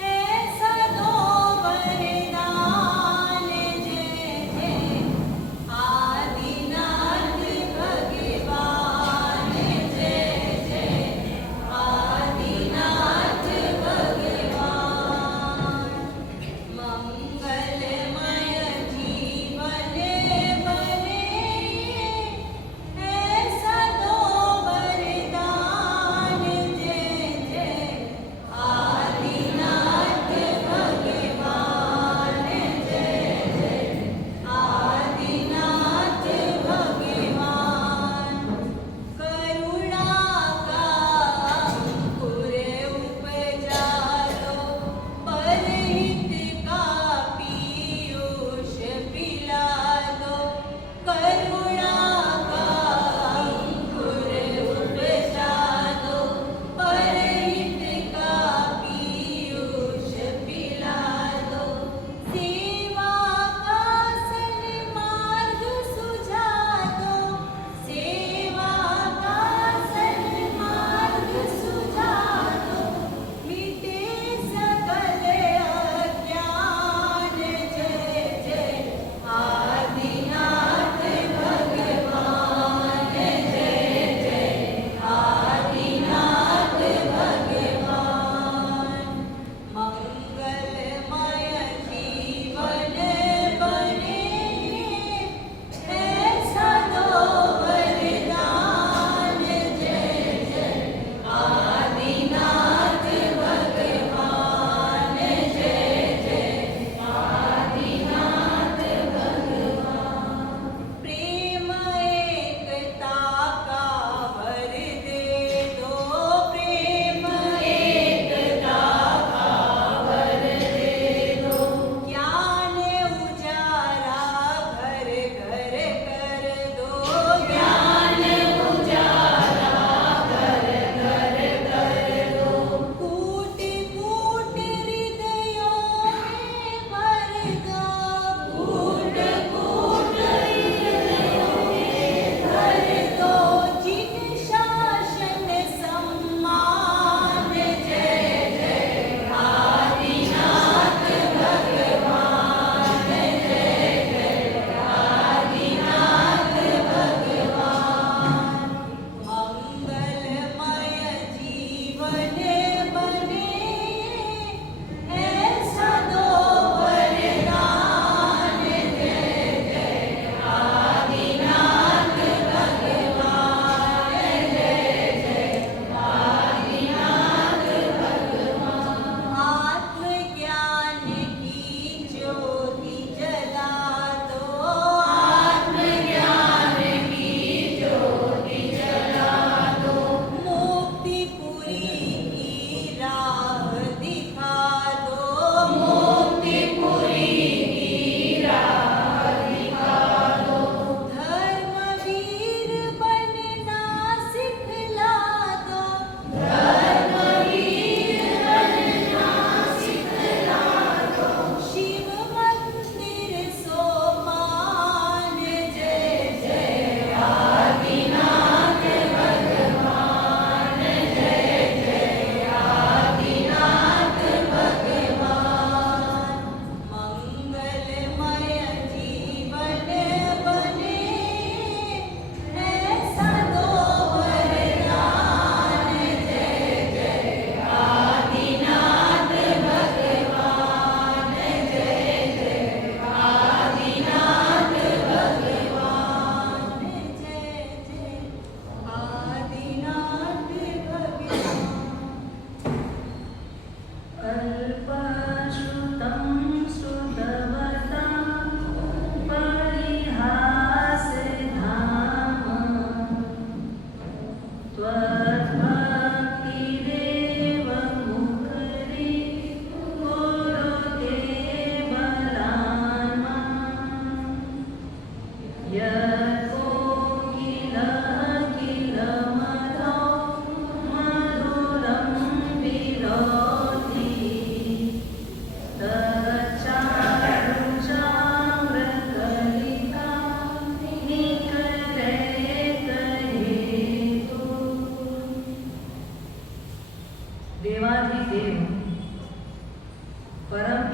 ऐसा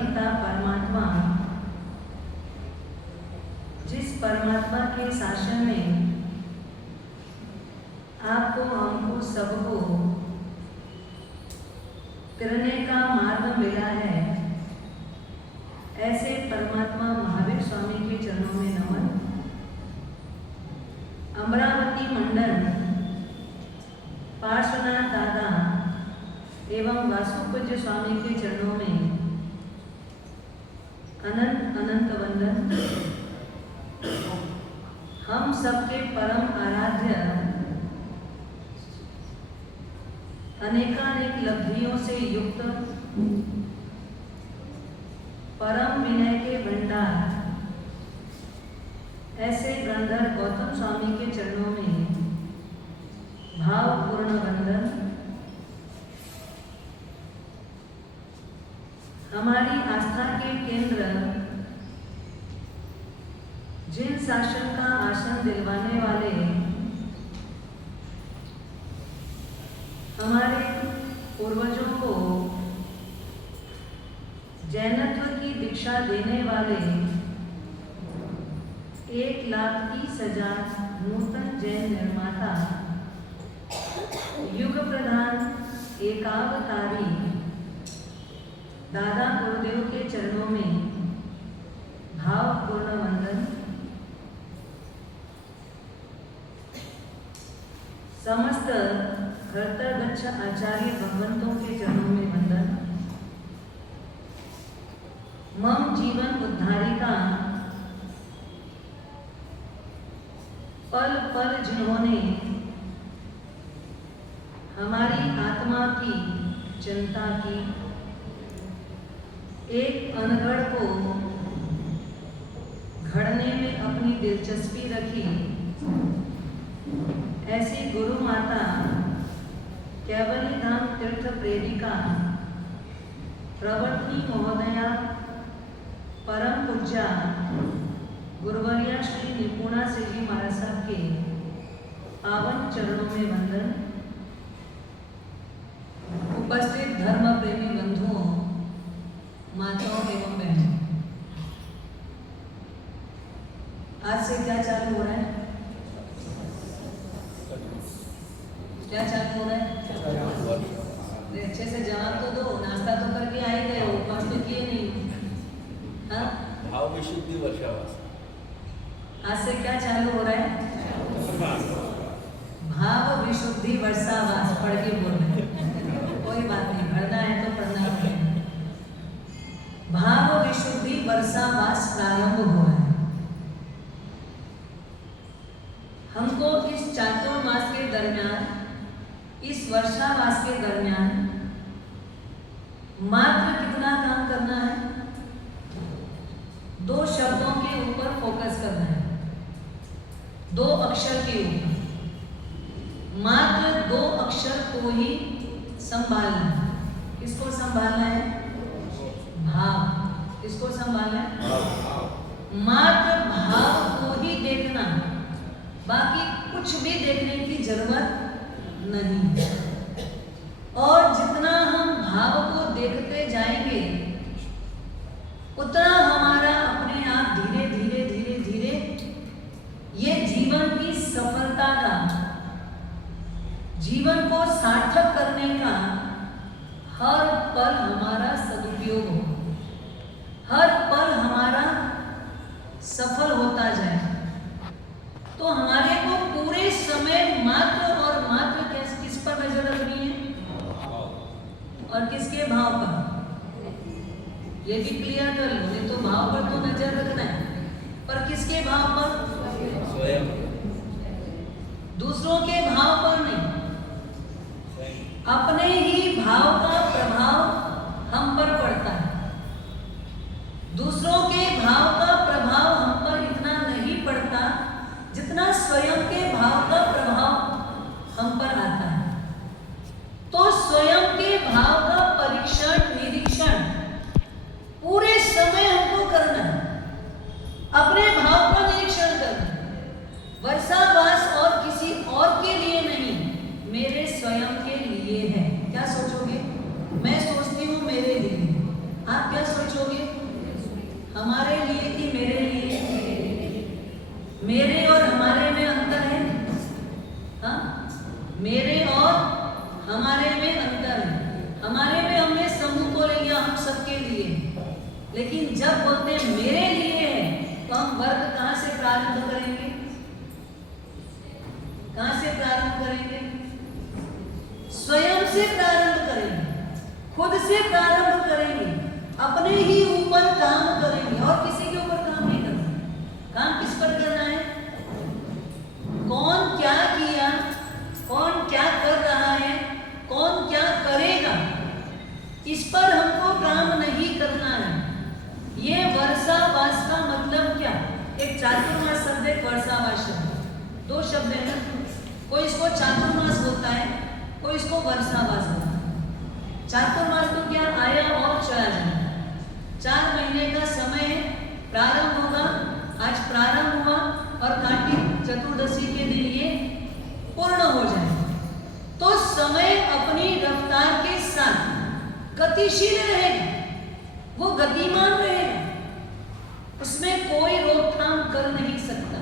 परमपिता परमात्मा, जिस परमात्मा के शासन में आपको, हमको, सबको तिरने का मार्ग मिला है, ऐसे परमात्मा महावीर स्वामी के चरणों में नमन। अमरावती मंडल पार्श्वनाथ दादा एवं वासुपूज्य स्वामी के चरणों में अनंत अनंत वंदन। हम सबके परम आराध्य, अनेकानेक लब्धियों से युक्त, परम विनय के भंडार, ऐसे गंधर्व गौतम स्वामी के चरणों में भावपूर्ण वंदन। हमारी आस्था के केंद्र, जिन शासन का आसन दिलवाने वाले हमारे पूर्वजों को जैनत्व की दीक्षा देने वाले 1,30,000 नूतन जैन निर्माता, युग प्रधान एकावतारी दादा गुरुदेव के चरणों में भावपूर्ण वंदन। समस्त कर्तव्य आचार्य भगवंतों के चरणों में वंदन। मम जीवन उद्धारिका, पल पल जिन्होंने हमारी आत्मा की चिंता की, एक अनगढ़ को घड़ने में अपनी दिलचस्पी रखी, ऐसी गुरु माता कैवली धाम तीर्थ प्रेरिका प्रवर्तनी महोदया परम पूज्या गुरुवर्या श्री निपुणा सिंह जी महाराज साहब के पावन चरणों में वंदन। उपस्थित धर्म प्रेमी बंधुओं, माताओं एवं बहनों, आज से क्या चालू हो रहा है? क्या चालू हो रहा है? अच्छे से जवाब तो दो। नाश्ता तो करके आए गए हो, उपवास तो किए नहीं। हाँ, भाव विशुद्धि वर्षावास। आज से क्या चालू हो रहा है? भाव विशुद्धि वर्षावास। पढ़ के बोल रहे हैं, कोई बात नहीं, पढ़ना है तो पढ़ना है। भाव विशुद्धि वर्षावास प्रारंभ हुआ है। हमको इस चातुर्मास के दरमियान, इस वर्षावास के दरमियान मात्र कितना काम करना है? 2 शब्दों के ऊपर फोकस करना है, 2 अक्षर के ऊपर, मात्र 2 अक्षर को ही संभालना है। किसको संभालना है? भाव। किसको संभालना है? मात्र भाव को ही देखना, बाकी कुछ भी देखने की जरूरत नहीं। और जितना हम भाव को देखते जाएंगे, उतना हमारा अपने आप धीरे धीरे धीरे धीरे ये जीवन की सफलता का, जीवन को सार्थक करने का हर पल हमारा सदुपयोग हो, हर पल हमारा सफल होता जाए। तो हमारे को पूरे समय मात्र और मात्र किस पर नजर रखनी है? और किसके भाव पर? ये भी क्लियर कर लो, नहीं तो भाव पर तो नजर रखना है, पर किसके भाव पर? स्वयं। दूसरों के भाव पर नहीं, अपने ही भाव का प्रभाव हम पर पड़ता है। दूसरों के भाव का प्रभाव हम पर इतना नहीं पड़ता जितना स्वयं के भाव का प्रभाव हम पर आता है। तो स्वयं के भाव का परीक्षण निरीक्षण पूरे समय हमको करना है, अपने भाव का निरीक्षण करना है। वर्षावास और किसी और के लिए नहीं, मेरे स्वयं के लिए है। क्या सोचोगे? लेकिन जब बोलते हैं मेरे लिए है, तो हम वर्ग कहां से प्रारंभ करेंगे? कहां से प्रारंभ करेंगे? स्वयं से प्रारंभ करेंगे, खुद से प्रारंभ करेंगे, अपने ही ऊपर काम करेंगे और किसी के ऊपर काम नहीं करना। काम किस पर करना है? कौन क्या किया, कौन क्या कर रहा है, कौन क्या करेगा, इस पर हमको काम नहीं करना है। ये वर्षावास का मतलब क्या? एक चातुर्मास शब्द है, वर्षावास शब्द, दो शब्द है ना। कोई इसको चातुर्मास बोलता है, कोई इसको वर्षावास बोलता है। चातुर्मास तो क्या? आया और चला जाना, 4 महीने का समय है, प्रारंभ होगा, आज प्रारंभ हुआ और कार्तिक चतुर्दशी के दिन ये पूर्ण हो जाए। तो समय अपनी रफ्तार के साथ गतिशील रहेगा, वो गतिमान रहेगा, उसमें कोई रोकथाम कर नहीं सकता।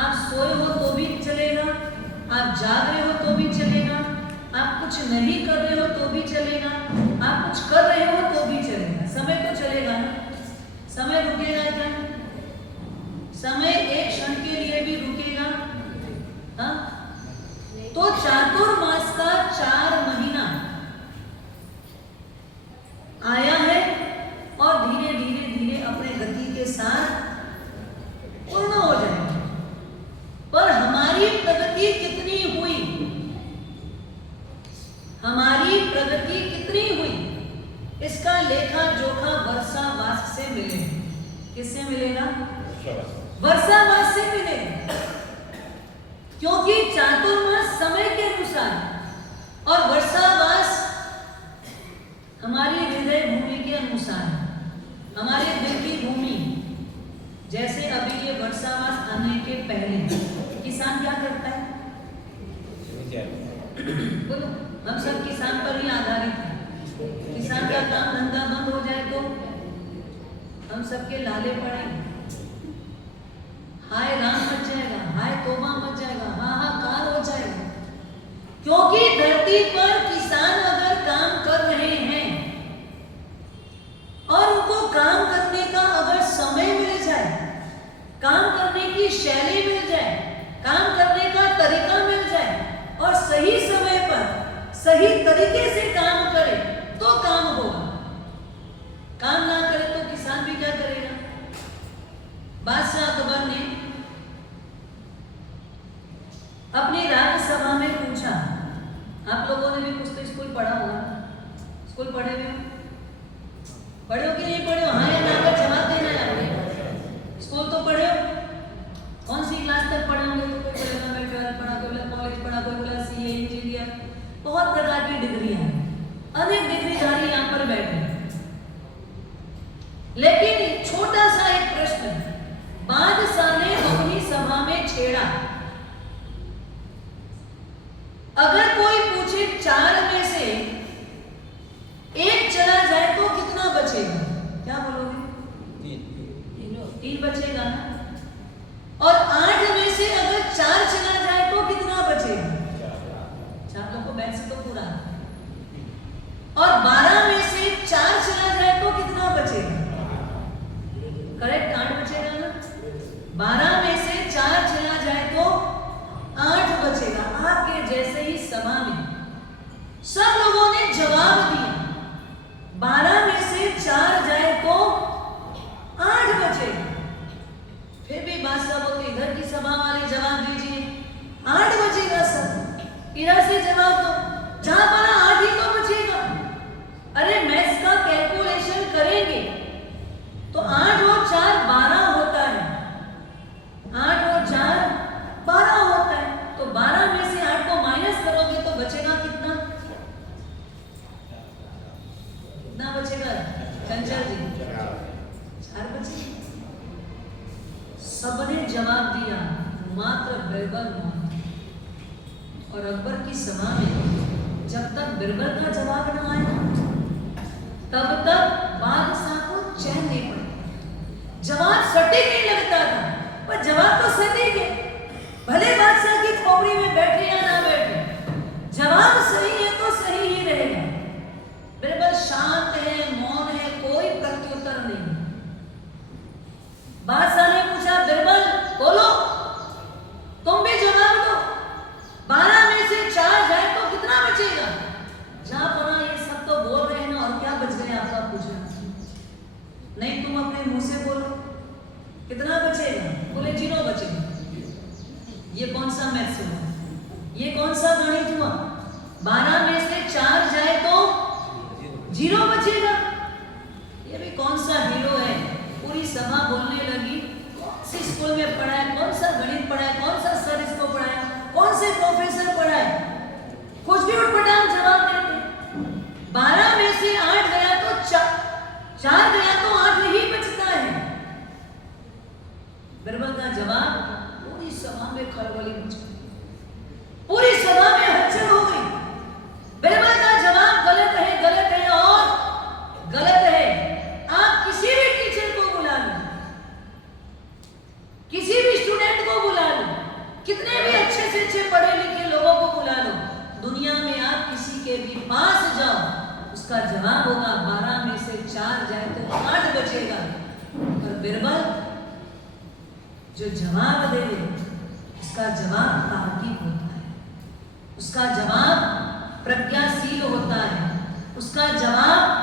आप सोए हो तो भी चलेगा, आप जाग रहे हो तो भी चलेगा, आप कुछ नहीं कर रहे हो तो भी चलेगा, आप कुछ कर रहे हो तो भी चलेगा। समय तो चलेगा ना, समय रुकेगा क्या? समय एक क्षण के लिए भी रुकेगा? हाँ? तो चातुर्मास का 4 महीना आया है और धीरे धीरे धीरे अपने गति के साथ पूर्ण हो जाएगा। पर हमारी प्रगति कितनी हुई, हमारी प्रगति कितनी हुई, इसका लेखा जोखा वर्षावास से मिलेगा। किससे मिलेगा? वर्षावास से मिलेगा, क्योंकि चातुर्मास समय के अनुसार और वर्षावास हमारी हृदय भूमि के अनुसार, हमारे दिल की भूमि। जैसे अभी ये वर्षावास आने के पहले किसान क्या करता है? बोलो, हम सब किसान पर ही आधारित हैं। किसान का काम धंधा बंद हो जाए तो हम सबके लाले पड़ेंगे, हाय राम मच जाएगा, हाय तोबा मच जाएगा, हाहाकार हो जाएगा। क्योंकि धरती पर किसान अगर काम कर रहे हैं और उनको काम करने का अगर समय मिल जाए, काम करने की शैली मिल जाए, काम करने का तरीका मिल जाए और सही समय पर सही तरीके से काम करे तो काम होगा। काम ना करे तो किसान भी क्या करेगा? बादशाह अकबर ने अपनी राज्यसभा में पूछा, आप लोगों ने भी कुछ तो स्कूल पढ़ा होगा, स्कूल पढ़े हुए हो? पढ़े हो कि नहीं पढ़े हो? हाँ या ना का जवाब देना है आपने। स्कूल तो पढ़े हो, कौन सी क्लास तक पढ़े होंगे? तो कोई बोलेगा मैं 12 पढ़ा, कोई बोला कॉलेज पढ़ा, कोई बोला सीए इंजीनियर, बहुत प्रकार की डिग्रियां हैं, अनेक डिग्रीधारी यहाँ पर बैठे। लेकिन छोटा सा एक प्रश्न बादशाह ने अपनी सभा में छेड़ा, अगर कोई पूछे 4 में से 1 चला जाए तो कितना बचेगा? क्या बोलोगे? 3 बचेगा ना। और 8 में से अगर 4 चला जाए तो कितना बचेगा? 4 लोगों को बैठ से तो पूरा। और 12 में से 4 चला जाए तो कितना बचेगा? करेक्ट, 8 बचेगा ना। 12 में से 4 चला जाए तो 8 बचेगा। आपके जैसे ही सभा में सब लोगों ने जवाब दिया, 12 में से 4 जाए तो 8 बचेगा। फिर भी बादशाह बोलते, इधर की सभा वाले जवाब दीजिए, 8 बचेगा सर। इधर से जवाब दो, जहां पर 8 ही तो बचेगा। अरे मैथ्स का कैलकुलेशन करेंगे तो 8 और 4 12 होता है, 8 और 4 12 होता है। तो 12 में से 8 को माइनस करोगे तो बचेगा कितना? कितना बचेगा चंचल जी? 4 बचेगा। सबने जवाब दिया, मात्र बिरबल नहीं। और अकबर की सभा में जब तक बिरबल का जवाब न आया तब तक बादशाह को चैन नहीं पड़ता। जवाब सटीक नहीं लगता था, पर जवाब तो सटीक है, भले बादशाह की खोपड़ी में बैठे या ना बैठे, जवाब सही है तो सही ही रहेगा। बिरबल शांत है, मौन है, कोई प्रत्युत्तर नहीं। से बोलो, कितना बचेगा? बोले 0 बचेगा। ये कौन सा मैथ्स हुआ? ये कौन सा गणित हुआ? 12 में से 4 जाए तो 0 बचेगा। ये भी कौन सा हीरो है? पूरी सभा बोलने लगी, कौन सी स्कूल में पढ़ा है, कौन सा गणित पढ़ा है, कौन सा सर इसको पढ़ाया, कौन से प्रोफेसर पढ़ा है, कुछ भी उठपटांग जवाब देते। 12 में से 8 गया तो 4 गया तो 8 ही बचता है। बिरबल का जवाब पूरी सभा में खलबली मच गई, पूरी सभा में हलचल हो गई। बिरबल का जवाब गलत है और गलत है। आप किसी भी टीचर को बुला लो, किसी भी स्टूडेंट को बुला लो, कितने भी अच्छे से अच्छे पढ़े लिखे लोगों को बुला लो, दुनिया में आप किसी के भी पास जाओ, उसका जवाब होगा 12 में से 4 जाए तो 8 बचेगा। और बिरबल जो जवाब दे उसका जवाब तार्किक होता है, उसका जवाब प्रज्ञाशील होता है, उसका जवाब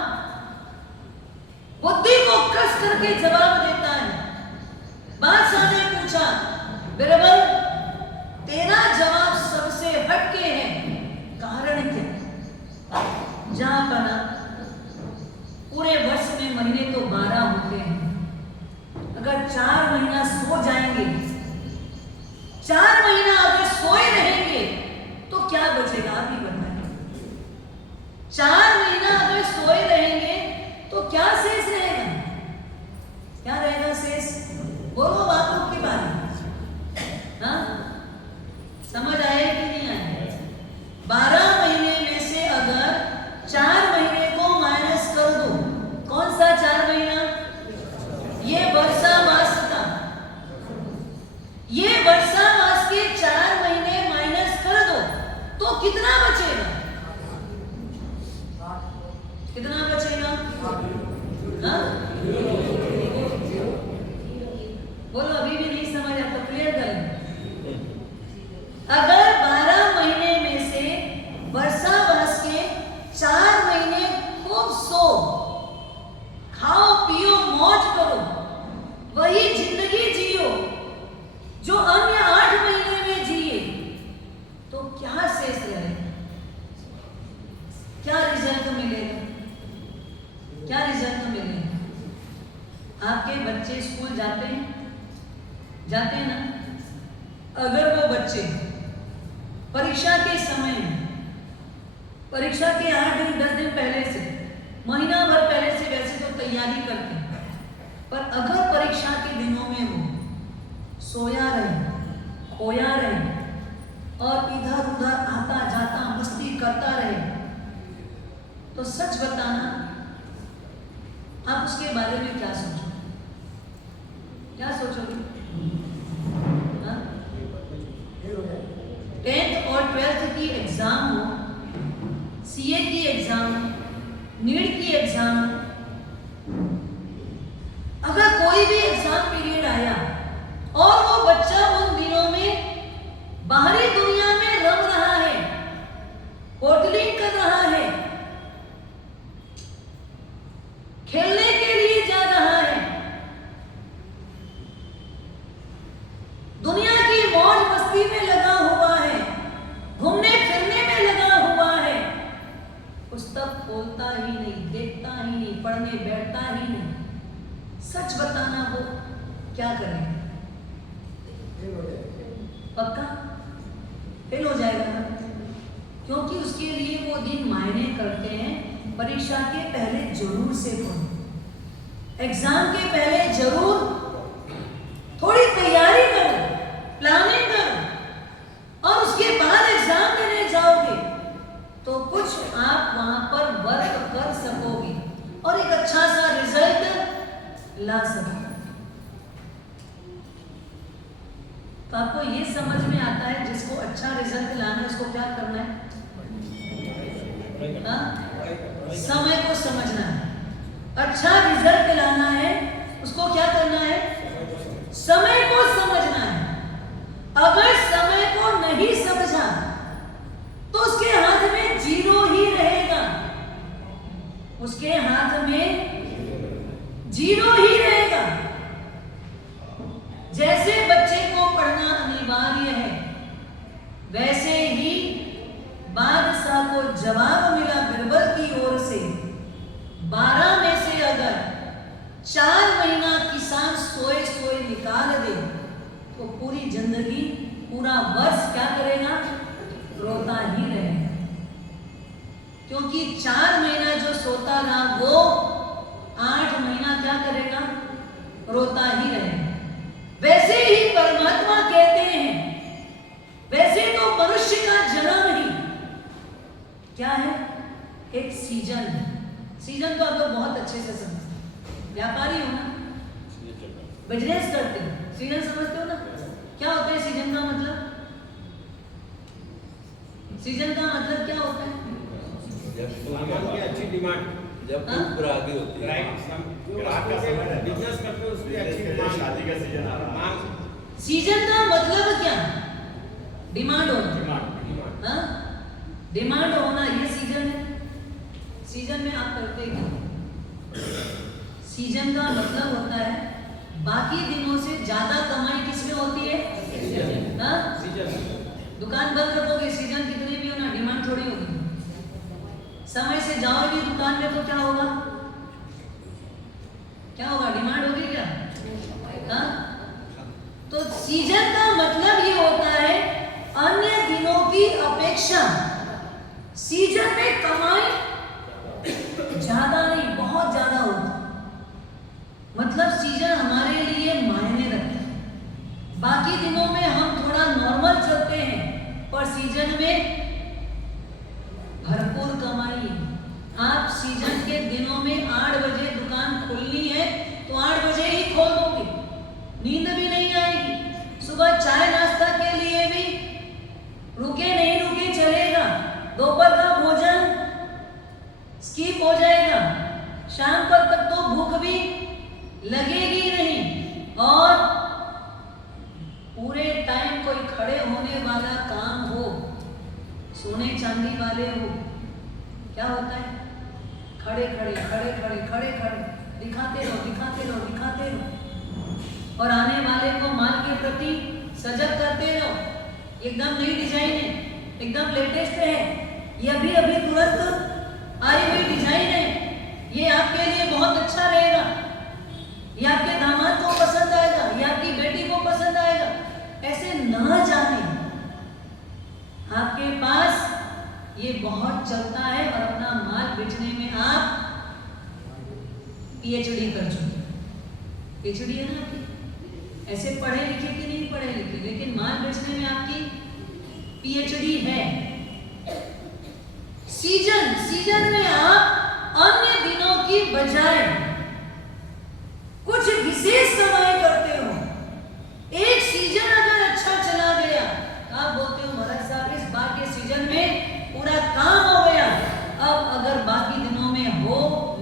बुद्धि को कस करके जवाब देता है। बादशाह ने पूछा, बिरबल तेरा जवाब सबसे हटके है, कारण क्या? जहां बना पूरे वर्ष में महीने तो 12 होते हैं, अगर 4 महीना सो जाएंगे, 4 महीना अगर सोए रहेंगे तो क्या बचेगा? आप ही बताइए। 4 महीना अगर सोए रहेंगे तो क्या शेष रहेगा? क्या रहेगा शेष? बोलो बातों की बात। हाँ, समझ आए कि नहीं आए? 12 महीने में से अगर 4 महीने को माइनस कर दो, कौन सा 4 महीना? ये वर्षा मास का, ये वर्षा मास के 4 महीने माइनस कर दो तो कितना बचेगा? कितना बचेगा? हाँ? बोलो, अभी भी नहीं समझ आता तो क्लियर करें। अगर 12 महीने में से वर्षा मास के 4 महीने खूब सो, खाओ पियो मौज करो, वही जिंदगी जियो जो अन्य 8 महीने में जिए, तो क्या शेष रहेगा? क्या रिजल्ट मिलेगा? क्या रिजल्ट मिलेगा? आपके बच्चे स्कूल जाते हैं ना? अगर वो बच्चे परीक्षा के समय में, परीक्षा के 8 दिन 10 दिन पहले से, महीना भर पहले से वैसे तो तैयारी करते हैं, पर अगर परीक्षा के दिनों में वो सोया रहे, खोया रहे और इधर उधर आता जाता मस्ती करता रहे, तो सच बताना आप उसके बारे में क्या सोचोगे? क्या सोचोगे? 10th और 12th की एग्जाम हो, सीए की एग्जाम, नीट की एग्जाम, अगर कोई भी एग्जाम पीरियड आया और वो बच्चा उन दिनों में बाहरी दुनिया में रम रहा है, होटलिंग कर रहा है, खेलने के लिए जा रहा है, दुनिया की मौज मस्ती में लगा हुआ है, घूमने फिरने में लगा हुआ है, पुस्तक खोलता ही नहीं, देखता ही नहीं, पढ़ने बैठता ही नहीं, सच बताना वो क्या करेगा? पक्का फेल हो जाएगा ना, क्योंकि उसके लिए वो दिन मायने करते हैं। परीक्षा के पहले जरूर से पढ़ो, एग्जाम के पहले जरूर थोड़ी तैयारी करो, प्लानिंग करो, और उसके बाद एग्जाम देने जाओगे तो कुछ आप वहां पर वर्क कर सकोगे और एक अच्छा सा रिजल्ट ला सकोगे। तो आपको ये समझ में आता है जिसको अच्छा रिजल्ट लाना है उसको क्या करना है? समय को समझना है। अच्छा रिजल्ट लाना है उसको क्या करना है? समय को समझना है। अगर समय को नहीं समझा तो उसके हाथ में 0 ही रहेगा, उसके हाथ में 0 ही रहेगा। वैसे ही बादशाह को जवाब मिला बिरबल की ओर से, 12 में से अगर 4 महीना किसान सोए सोए निकाल दे तो पूरी जिंदगी, पूरा वर्ष क्या करेगा? रोता ही रहेगा। क्योंकि 4 महीना जो सोता रहा वो 8 महीना क्या करेगा? रोता ही रहेगा। वैसे ही परमात्मा कहते हैं, वैसे तो मनुष्य का जन्म ही क्या है? एक सीजन है। सीजन तो आप लोग बहुत अच्छे से समझते हैं, व्यापारी हो ना, बिजनेस करते हो, सीजन समझते हो ना? क्या होता है सीजन का मतलब? सीजन का मतलब क्या होता है? अच्छी डिमांड, जब ग्राहकी होती है, बिजनेस करते हो उसकी अच्छी डिमांड, शादी का सीजन आ रहा है। सीजन का मतलब क्या? डिमांड होना। हाँ, डिमांड होना, ये सीजन है। सीजन में आप करते क्या? सीजन का मतलब होता है बाकी दिनों से ज्यादा कमाई किसमें होती है? हाँ, दुकान बंद रखोगे, सीजन कितनी भी हो ना, डिमांड थोड़ी होगी। समय से जाओगे दुकान में तो क्या होगा? क्या होगा? डिमांड होगी क्या? हाँ? तो सीजन का मतलब ये होता है अन्य दिनों की अपेक्षा सीजन में कमाई ज्यादा नहीं, बहुत ज्यादा होती। मतलब सीजन हमारे लिए मायने रखता है। बाकी दिनों में हम थोड़ा नॉर्मल चलते हैं, पर सीजन में भरपूर कमाई है। आप सीजन के दिनों में 8 बजे दुकान खोलनी है तो 8 बजे ही खोल दोगे, नींद भी नहीं आएगी। सुबह चाय नाश्ता के लिए भी रुके नहीं रुके चलेगा, दोपहर का भोजन स्किप हो जाएगा, शाम पर तक तो भूख भी लगेगी नहीं, और पूरे टाइम कोई खड़े होने वाला काम हो, सोने चांदी वाले हो, क्या होता है? खड़े खड़े खड़े खड़े खड़े खड़े दिखाते रहो दिखाते रहो दिखाते रहो, और आने वाले को माल के प्रति सजग करते रहो। एकदम नई डिजाइन है, एकदम लेटेस्ट है, ये अभी अभी तुरंत आई हुई डिजाइन है, ये आपके लिए बहुत अच्छा रहेगा, ये आपके दामाद को पसंद आएगा, ये आपकी बेटी को पसंद आएगा। ऐसे ना जाने आपके पास ये बहुत चलता है और अपना माल बेचने में आप पीएचडी कर चुके। पीएचडी है ना आपकी? ऐसे पढ़े लिखे कि नहीं पढ़े लिखे, लेकिन माल बेचने में आपकी पीएचडी है। सीजन में आप अन्य दिनों की बजाय कुछ विशेष कमाई करते हो। एक सीजन अगर अच्छा चला गया, आप बोलते हो महाराज साहब इस बार के सीजन में पूरा काम हो गया, अब अगर बाकी दिनों में हो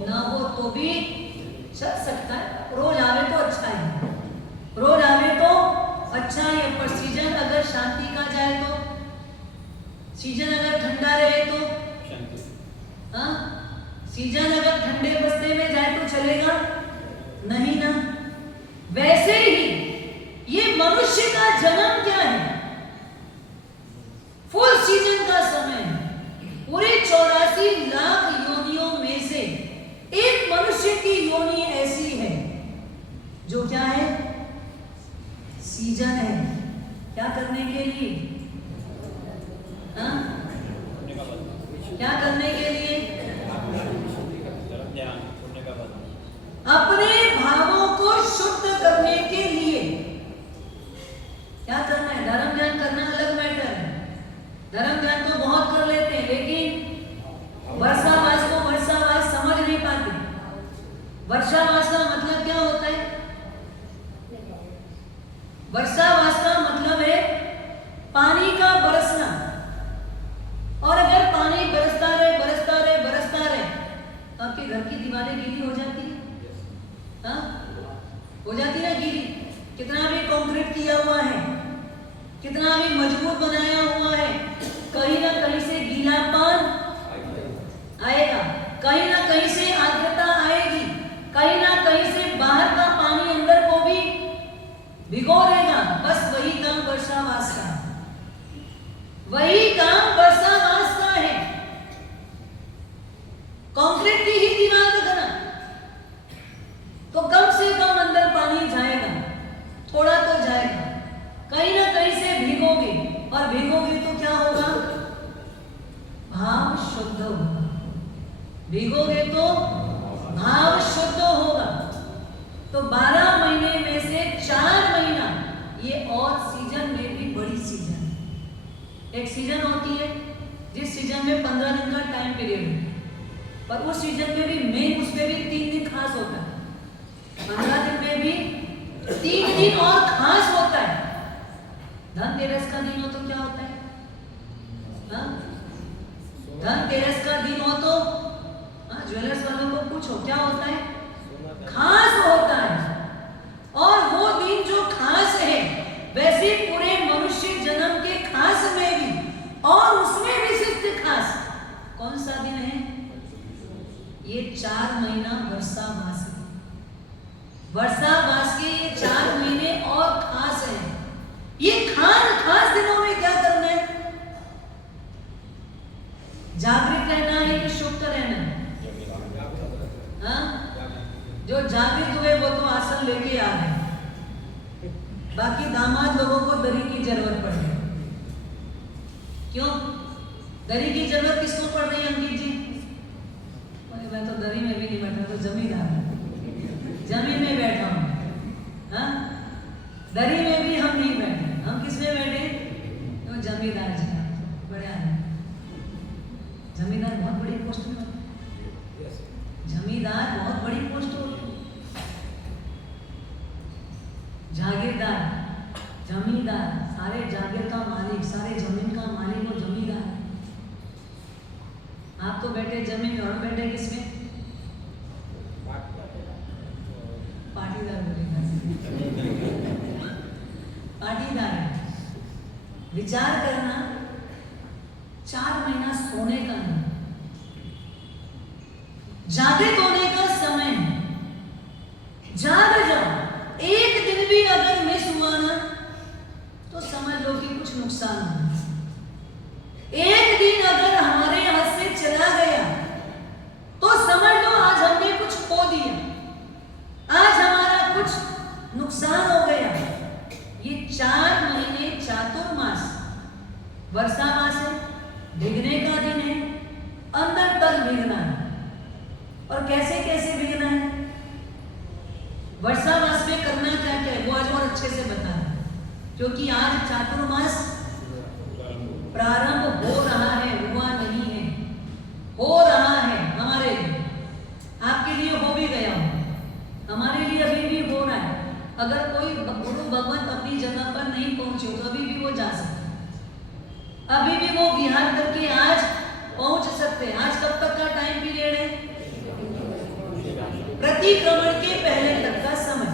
ना हो तो भी चल सकता है, रोज आवे तो अच्छा है, रोज आवे तो अच्छा है। पर सीजन अगर शांति का जाए तो, सीजन अगर ठंडा रहे तो, हाँ, सीजन अगर ठंडे बस्ते में जाए तो चलेगा नहीं ना। वैसे ही ये मनुष्य का जन्म क्या है? फुल सीजन का समय, पूरे 84 लाख योनियों में से एक मनुष्य की योनि ऐसी है जो क्या है? सीजन है। क्या करने के लिए? हाँ? क्या करने के लिए? अपने भावों को शुद्ध करने के लिए। क्या करना है? धर्म ध्यान करना अलग मैटर है। धर्म ध्यान तो बहुत कर लेते हैं, लेकिन वर्षावास को वर्षावास समझ नहीं पाते। वर्षावास का मतलब क्या होता है? वर्षावास का मतलब है पानी का बरसना। और अगर पानी बरसता रहे बरसता रहे बरसता रहे तो आपके घर की दीवारें गीली हो जाती है। हाँ? हो जाती है गीली। कितना भी कंक्रीट किया हुआ है, कितना भी मजबूत बनाया हुआ है, कहीं ना कहीं से गीलापन आएगा, कहीं ना कहीं से आर्द्रता आएगी, कहीं ना कहीं से बाहर का पानी अंदर को भी भिगो देगा। बस वही काम वर्षावास का। वही काम वर्षा मास का है। कंक्रीट की ही दीवार लगाना तो कम से कम अंदर पानी जाएगा, थोड़ा तो जाएगा, कहीं ना कहीं से भीगोगे, और भीगोगे तो क्या होगा? भाव शुद्ध होगा। भीगोगे तो भाव शुद्ध होगा। तो 12 महीने में से 4 महीना ये, और सीजन में भी बड़ी सीजन, एक सीजन होती है जिस सीजन में 15 दिन का टाइम पीरियड है, पर उस सीजन में भी मेन उसमें भी 3 दिन खास होता है। 15 दिन में भी 3 दिन और खास होता है। धनतेरस का दिन हो तो क्या होता है? धनतेरस का दिन हो तो ज्वेलर्स वालों को पूछो क्या होता है? खास होता है। और वो दिन जो खास है, वैसे पूरे मनुष्य जन्म के खास में भी, और उसमें विशिष्ट खास कौन सा दिन है? ये 4 महीना वर्षा मास है। वर्षा मास के ये 4 महीने और खास है। ये खास दिनों में क्या करना है? जागृत रहना है कि सुप्त रहना है? जो जागृत हुए वो तो आसन लेके आ गए, बाकी दामाद लोगों को दरी की जरूरत पड़ रही। क्यों दरी की जरूरत किसको पड़ रही है अंकित जी? मैं तो दरी में भी नहीं बैठा, तो जमींदार जमीन में बैठा हूँ। दरी में भी हम नहीं बैठे, हम किस में बैठे? तो जमींदार जी बढ़िया है। जमींदार बहुत बड़ी पोस्ट में, जमींदार बहुत बड़ी पोस्ट होती है। जागीरदार, जमींदार, सारे जागीर का मालिक, सारे जमीन का मालिक वो जमींदार। आप तो बैठे जमीन में, और बैठे किसमें? पाटीदार बोलेगा, पाटीदार। विचार करना, 4 महीना सोने का नहीं, जागृत होने का समय। जाग जाओ। एक दिन भी अगर मिस हुआ ना तो समझ लो कि कुछ नुकसान हुआ। एक दिन अगर हमारे हाथ से चला गया तो समझ लो आज हमने कुछ खो दिया, आज हमारा कुछ नुकसान हो गया। ये 4 महीने चातुर्मास, वर्षा मास है, भीगने का दिन है, अंदर तक भीगना है। और कैसे कैसे भीगना है? वर्षा मास में करना क्या क्या है वो आज और अच्छे से बता रहे, क्योंकि आज चातुर्मास प्रारंभ हो रहा है, हुआ नहीं है, हो रहा है हमारे लिए। आपके लिए हो भी गया हो, हमारे लिए अभी भी हो रहा है। अगर कोई गुरु भगवत अपनी जगह पर नहीं पहुंचे तो अभी भी वो जा सकते हैं, अभी भी वो विहार करके आज पहुंच सकते हैं। आज कब तक का टाइम पीरियड है? प्रतिक्रमण के पहले तक का समय।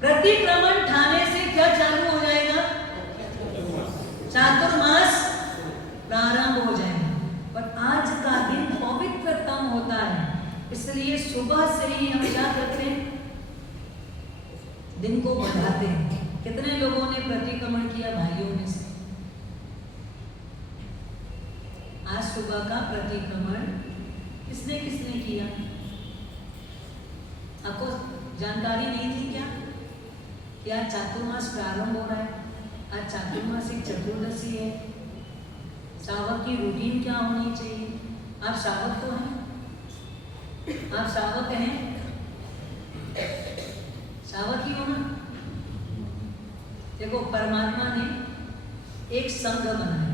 प्रतिक्रमण ठाने से क्या चालू हो जाएगा? चातुर्मास प्रारंभ हो जाएगा। पर आज का दिन पवित्रतम होता है, इसलिए सुबह से ही हम क्या करते हैं? दिन को बढ़ाते हैं। कितने लोगों ने प्रतिक्रमण किया भाइयों में से? आज सुबह का प्रतिक्रमण किसने किसने किया? आपको जानकारी नहीं थी क्या कि आज चातुर्मास प्रारंभ हो रहा है? आज चातुर्मासिक चतुर्दशी है। श्रावक की रूटीन क्या होनी चाहिए? आप श्रावक तो हैं, आप श्रावक हैं, श्रावक ही हो ना। देखो परमात्मा ने एक संघ बनाया,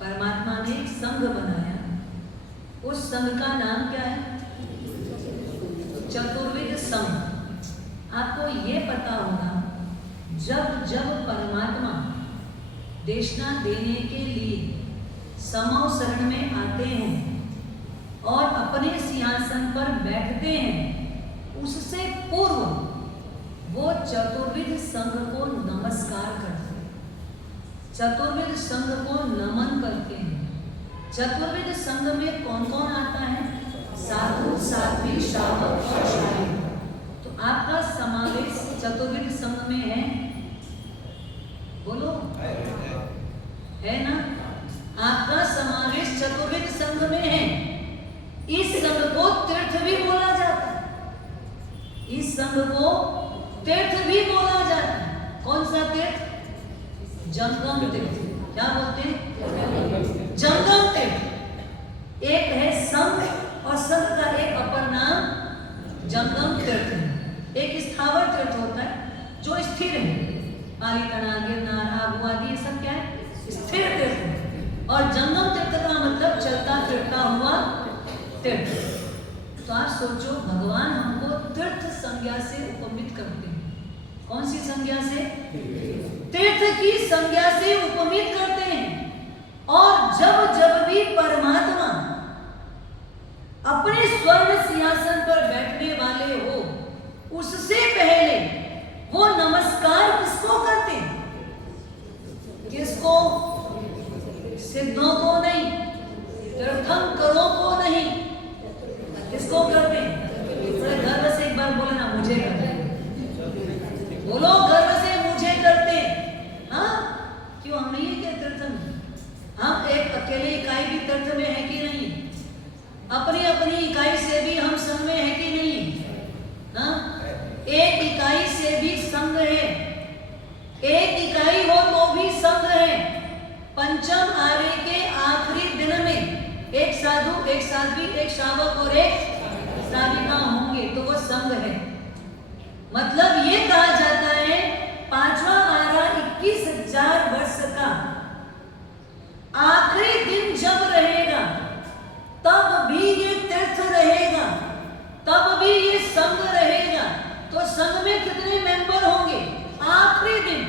परमात्मा ने एक संघ बनाया। उस संघ का नाम क्या है? चतुर्विध संघ। आपको ये पता होगा जब जब परमात्मा देशना देने के लिए समो शरण में आते हैं और अपने सिंहासन पर बैठते हैं, उससे पूर्व वो चतुर्विध संघ को नमस्कार करते हैं, चतुर्विध संघ को नमन करते हैं। चतुर्विध संघ में कौन कौन आता है? साधु, साध्वी, श्रावक और शाही। तो आपका समावेश चतुर्विध संघ में है? बोलो इस संघ को तीर्थ भी बोला जाता है। कौन सा तीर्थ? जंगम तीर्थ। क्या बोलते हैं? जंगम तीर्थ। एक है संघ और संघ का एक अपर नाम जंगम तीर्थ है। एक स्थावर तीर्थ होता है जो स्थिर है, पालीताना, गिरनार, आबू आदि, ये सब क्या है? स्थिर तीर्थ है। और जंगम तीर्थ का मतलब चलता फिरता हुआ तीर्थ। तो आप सोचो, भगवान हमको तीर्थ संज्ञा से उपमित करते हैं। कौन सी संज्ञा से? तीर्थ की संज्ञा से उपमित करते हैं। और जब जब भी परमात्मा अपने स्वर्ण सिंहासन पर बैठने वाले हो, उससे पहले वो नमस्कार किसको करते हैं? किसको? सिद्धों को नहीं, तीर्थंकरों को नहीं, किसको करते हैं? थोड़े गर्व से एक बार बोले ना, मुझे करते हैं। बोलो गर्व से, मुझे करते हैं। हाँ, क्यों? हम नहीं है क्या तीर्थ में? हम एक अकेले इकाई भी तीर्थ में है कि नहीं? अपनी अपनी इकाई से भी हम संघ में है कि नहीं? हाँ, एक इकाई से भी संघ है, एक इकाई हो तो भी संघ है। पंचम आर्य के आखिरी दिन में एक साधु, एक साध्वी, एक श्रावक और एक श्राविका होंगे, तो वो संघ है। मतलब ये कहा जाता है, पांचवा आरा 21,000 वर्ष का आखिरी दिन जब रहेगा, तब भी ये तीर्थ रहेगा, तब भी ये संघ रहेगा। तो संघ में कितने मेंबर होंगे? आखिरी दिन,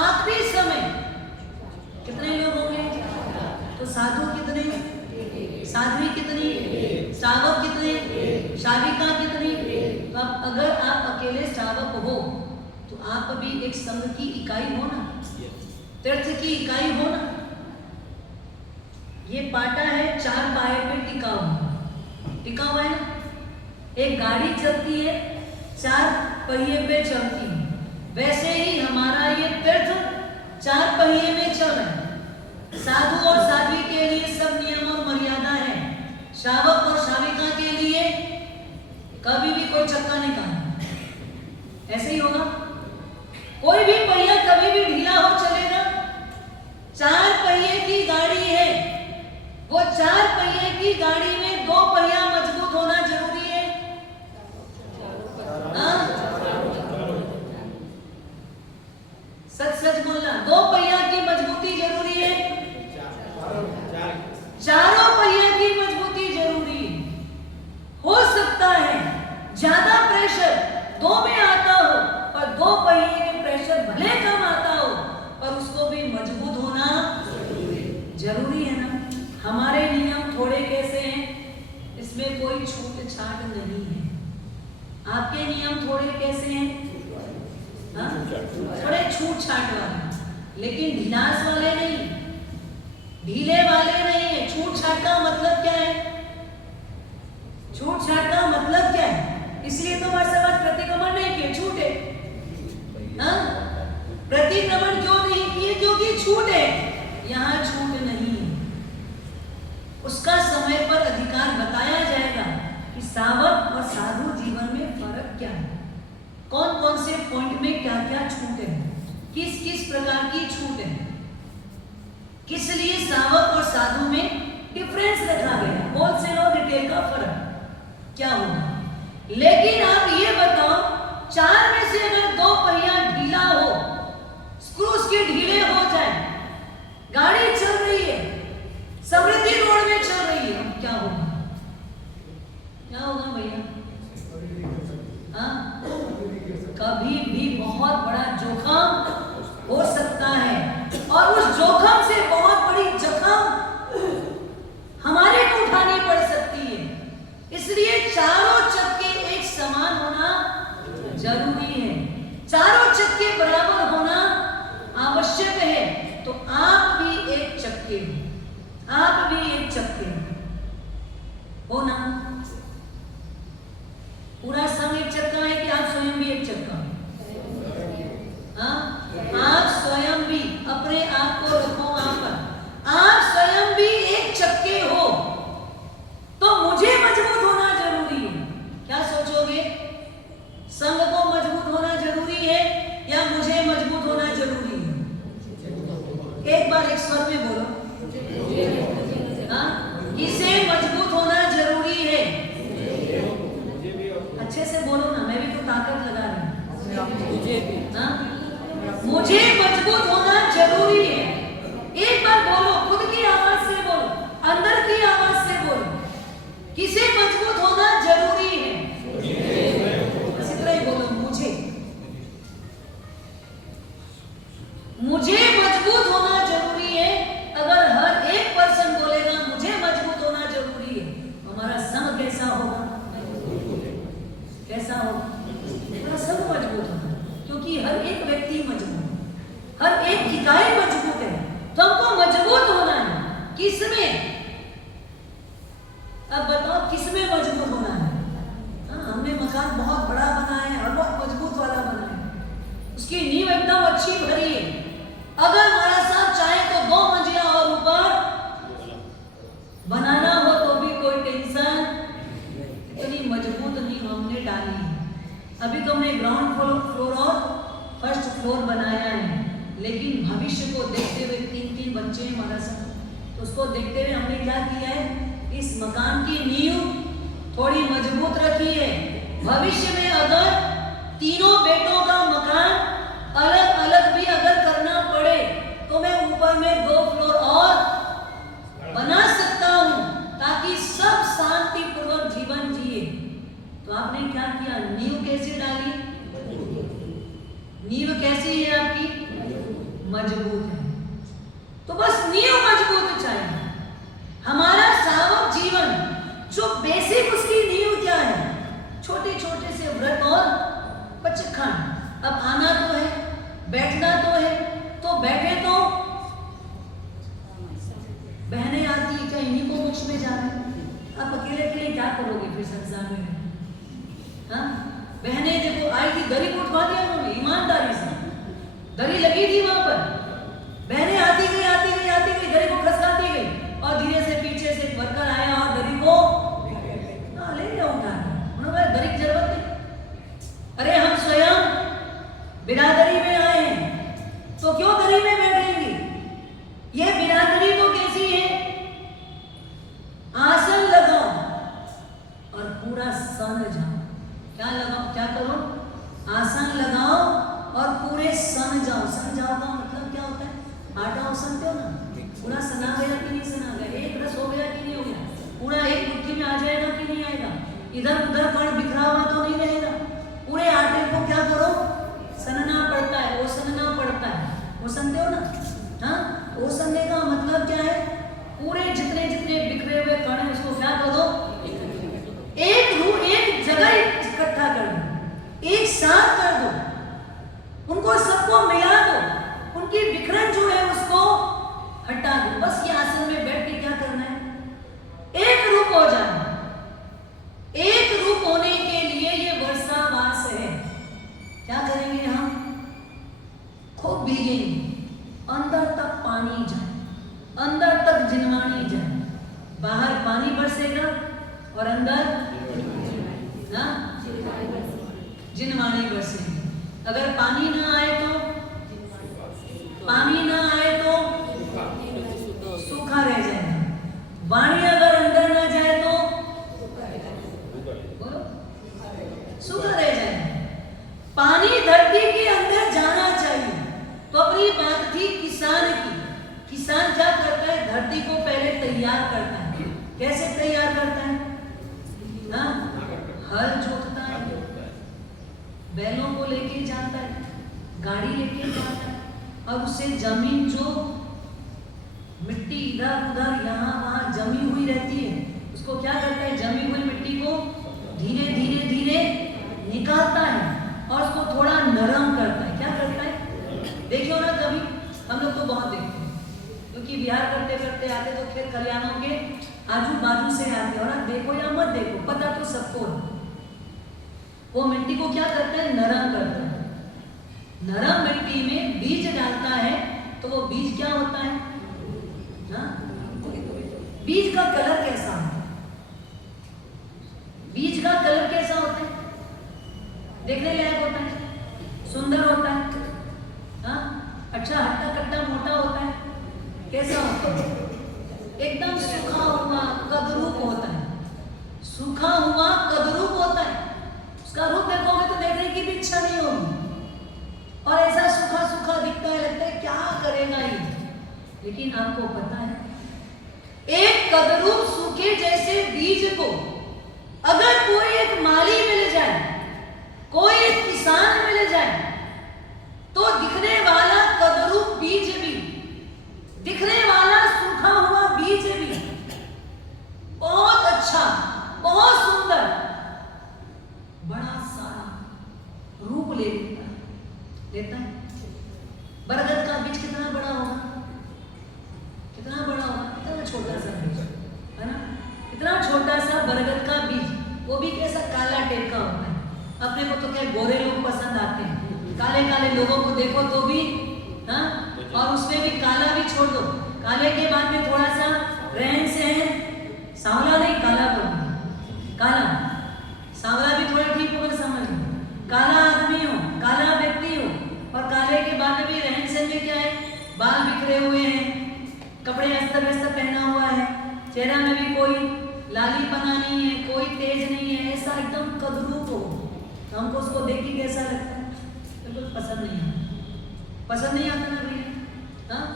आखिरी समय कितने लोग होंगे? तो साधु कितने? साध्वी कितनी? श्रावक कितने? श्राविका कितनी? तो अब अगर आप अकेले श्रावक हो तो आप भी एक संघ की इकाई हो ना, तीर्थ की इकाई हो ना। ये पाटा है, 4 पाए पे टिका हुआ है ना। एक गाड़ी चलती है, 4 पहिए पे चलती है, वैसे ही हमारा ये तीर्थ 4 पहिए में चल रहा है। साधु और साध्वी के लिए सब नियम और मर्यादा है, श्रावक और श्राविका के लिए कभी भी कोई चक्का नहीं काटना। ऐसे ही होगा, कोई भी पहिया कभी भी ढीला हो चलेगा। 4 पहिए की गाड़ी है, वो 4 पहिए की गाड़ी में 2 पहिया मजबूत होना जरूरी है। सच सच बोलना, 2 पहिया की मजबूती जरूरी है, चारों पहिया की मजबूती जरूरी है। हो सकता है ज्यादा प्रेशर 2 में आता हो, पर 2 पहिए के प्रेशर भले कम आता हो, पर उसको भी मजबूत होना जरूरी है ना। हमारे नियम थोड़े कैसे हैं, इसमें कोई छूट छाट नहीं है। आपके नियम थोड़े कैसे हैं? हाँ? थोड़े छूट छाट वाले, लेकिन ढिलास वाले नहीं, ढीले वाले नहीं है। छूट छाट का मतलब क्या है? छूट छाट का मतलब क्या है? इसलिए तो हमारे समाज प्रतिक्रमण नहीं किए, छूट है। हाँ? प्रतिक्रमण क्यों नहीं किए? क्योंकि छूट है, यहाँ छूट नहीं है। उसका समय पर अधिकार बताया जाएगा कि सावक और साधु जीवन में फर्क क्या है, कौन कौन से पॉइंट में क्या क्या छूट है, किस किस प्रकार की छूट है, किस लिए सावक और साधु में डिफरेंस रखा गया, होलसेल और रिटेल का फर्क क्या होगा। लेकिन आप ये बताओ, 4 में से अगर 2 पहिया ढीला हो, स्क्रूज के ढीले हो जाए, गाड़ी चल रही है, समृद्धि रोड में चल रही है, क्या होगा? क्या होगा भैया? हाँ? कभी भी बहुत बड़ा जोखिम हो सकता है, और उस जोखिम से बहुत बड़ी जख्म हमारे को उठानी पड़ सकती है। इसलिए चारों चक्के एक समान होना जरूरी है, चारों चक्के बराबर होना आवश्यक है। तो आप भी एक चक्के हो, आप भी एक चक्के हो ना। पूरा संघ एक चक्का है कि आप स्वयं भी एक चक्का? हाँ? आप स्वयं भी अपने आप को रखो वहां पर, आप स्वयं भी एक चक्के हो, तो मुझे मजबूत होना जरूरी है। क्या सोचोगे? एक बार एक स्वर में बोलो। हाँ, किसे मजबूत होना जरूरी है? अच्छे से बोलो ना, मैं भी तो ताकत लगा रही हूँ। हाँ, मुझे मजबूत होना जरूरी है। एक बार बोलो, खुद की आवाज से बोलो, अंदर की आवाज से बोलो, किसे मजबूत होना जरूरी है? इसी तरह ही बोलो, मुझे मजबूत होना जरूरी है। अगर हर एक पर्सन बोलेगा मुझे मजबूत होना जरूरी है, हमारा संघ कैसा होगा? कैसा होगा? हमारा संघ मजबूत होगा, क्योंकि हर एक व्यक्ति मजबूत है, हर एक इकाई मजबूत है। तो हमको मजबूत होना है। किसमें? अब बताओ किसमें मजबूत होना है? हाँ, हमने मकान बहुत बड़ा बनाया है और बहुत मजबूत वाला बनाया है, उसकी नींव एकदम अच्छी भरी है। अगर हमारा साहब चाहे तो 2 मंजिला और ऊपर बनाना हो तो भी कोई टेंशन। इतनी मजबूत नींव हमने डाली है। अभी तो हमने ग्राउंड फ्लोर और फर्स्ट फ्लोर बनाया है, लेकिन भविष्य को देखते हुए 3-3 बच्चे हैं हमारा साहब, तो उसको देखते हुए हमने क्या किया है, इस मकान की नींव थोड़ी मजबूत रखी है। भविष्य में अगर तीनों बेटों का मकान अलग अलग भी अगर करना पड़े तो मैं ऊपर में 2 फ्लोर और बना सकता हूं, ताकि सब शांतिपूर्वक जीवन जिए। तो आपने क्या किया? नींव कैसे डाली? नींव कैसी है आपकी? मजबूत है। तो बस नींव मजबूत चाहिए। हमारा सावक जीवन जो बेसिक उसकी नींव क्या है? छोटे छोटे से व्रत और पचखान। अब आना तो है, बैठना तो है, तो बैठे तो बहनें आती है, क्या इन्हीं को मोक्ष में जाना है? आप अकेले अकेले क्या करोगे फिर संसार में? हाँ, बहनें देखो आई थी, दरी को उठवा दिया उन्होंने ईमानदारी से, दरी लगी थी वहां पर, बहनें आती गई दरी को खसकाती गई, और धीरे से पीछे से वर्कर आया और दरी को ले गया उठा। उन्होंने दरी की जरूरत नहीं, अरे हम स्वयं बिरादरी में आए हैं तो क्यों दरी में बैठेंगे? ये बिरादरी तो कैसी है? आसन लगाओ और पूरा सन जाओ। क्या लगाओ? क्या करो? आसन लगाओ और पूरे सन जाओ। सन जाओ का मतलब क्या होता है? आटा उसनते हो ना, पूरा सना गया कि नहीं सना गया, एक रस हो गया कि नहीं हो गया, पूरा एक मुट्ठी में आ जाएगा कि नहीं आएगा, इधर उधर कण बिखरा हुआ तो नहीं रहेगा। पूरे आटे को क्या करो? सनना पड़ता है, वो सनना पड़ता है, वो सनते हो ना। हाँ, वो सनने का मतलब क्या है? पूरे जितने जितने बिखरे हुए कण हैं उसको क्या करो? एक जगह इकट्ठा कर दो, एक साथ कर दो, उनको सबको मिला दो, उनकी बिखरन जो है उसको हटा दो। बस ये आसन में बैठ के क्या करना है? एक रूप हो जाना। एक रूप होने के लिए ये वर्षावास है। क्या करेंगे हम? खूब भीगेंगे, अंदर तक पानी जाए, अंदर तक जिनवानी जाए। बाहर पानी बरसेगा और अंदर ना जिनवानी बरसेगी। अगर पानी ना आए तो सूखा रह जाएगा। वाणी अगर अंदर ना जाए तो बोलो सूखा रह जाएगा। पानी धरती के अंदर जाना चाहिए। तो अपनी बात थी किसान की। किसान क्या करता है? धरती को पहले तैयार करता है। कैसे तैयार करता है? हाँ, हल जोतता है, बैलों को लेके जाता है, गाड़ी लेके जाता है, और उससे जमीन जो मिट्टी इधर उधर यहाँ वहाँ जमी हुई रहती है उसको क्या करता है? जमी हुई मिट्टी को धीरे धीरे धीरे निकालता है और उसको थोड़ा नरम करता है। क्या करता है? देखियो ना, कभी हम लोग तो बहुत देखते हैं, क्योंकि बिहार करते करते आते तो खेत खलियानों के आजू बाजू से आते, और देखो या मत देखो, पता तो सबको है। वो मिट्टी को क्या करता है? नरम करता है। नरम मिट्टी में बीज डालता है तो वो बीज क्या होता है? हाँ? बीज का कलर कैसा होता है? बीज का कलर कैसा होता है? देखने लायक होता है, सुंदर होता है, हाँ? अच्छा हट्टा कट्टा मोटा होता है, कैसा होता है? एकदम सूखा हुआ कदरूप होता है, सूखा हुआ कदरूप होता है। उसका रूप देखोगे तो देखने की भी इच्छा नहीं होगी, और ऐसा सूखा सूखा दिखता है, लगता है क्या करेगा ये। लेकिन आपको पता है, एक कदरूप सूखे जैसे बीज को अगर कोई एक माली मिल जाए, कोई एक किसान मिल जाए, तो दिखने वाला कदरूप बीज भी, दिखने वाला सूखा हुआ बीज भी बहुत अच्छा, बहुत सुंदर, बड़ा सारा रूप ले लेता है। बरगद का बीज कितना बड़ा होगा, कितना बड़ा होगा, इतना छोटा सा बीज है ना, इतना छोटा सा बरगद का बीज, वो भी कैसा काला टेप का होता है। अपने को तो क्या गोरे लोग पसंद आते हैं, काले काले लोगों को देखो तो भी, हाँ, और उसमें भी काला भी छोड़ दो, काले के बाद में थोड़ा सा रहन सहन, सांवला नहीं काला बोलते, काला सांवला भी थोड़ा ठीक होगा, समझ लो, काला आदमी हो, काला व्यक्ति हो, और काले के बाद में भी रहन सहन में क्या है, बाल बिखरे हुए हैं, कपड़े अस्त व्यस्त पहना हुआ है, चेहरा में भी कोई लालीपना नहीं है, कोई तेज नहीं है, ऐसा एकदम कदरूप हो, तो हमको उसको देख के कैसा लगता है, बिल्कुल पसंद नहीं आता, पसंद नहीं आता ना भैया। हाँ,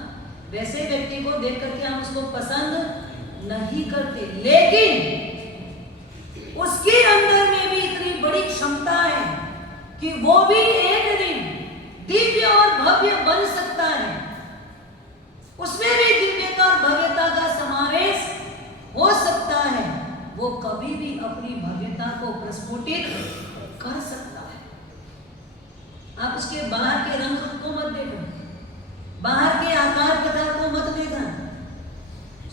वैसे व्यक्ति को देख करके हम उसको पसंद नहीं करते, लेकिन उसके अंदर में भी इतनी बड़ी क्षमता है कि वो भी एक दिन दिव्य और भव्य बन सकता है, उसमें भी दिव्यता और भव्यता का समावेश हो सकता है, वो कभी भी अपनी भव्यता को प्रस्फुटित कर सकता है। आप उसके बाहर के रंग रूप को मत देखो, बाहर के आकार प्रकार को मत देखना।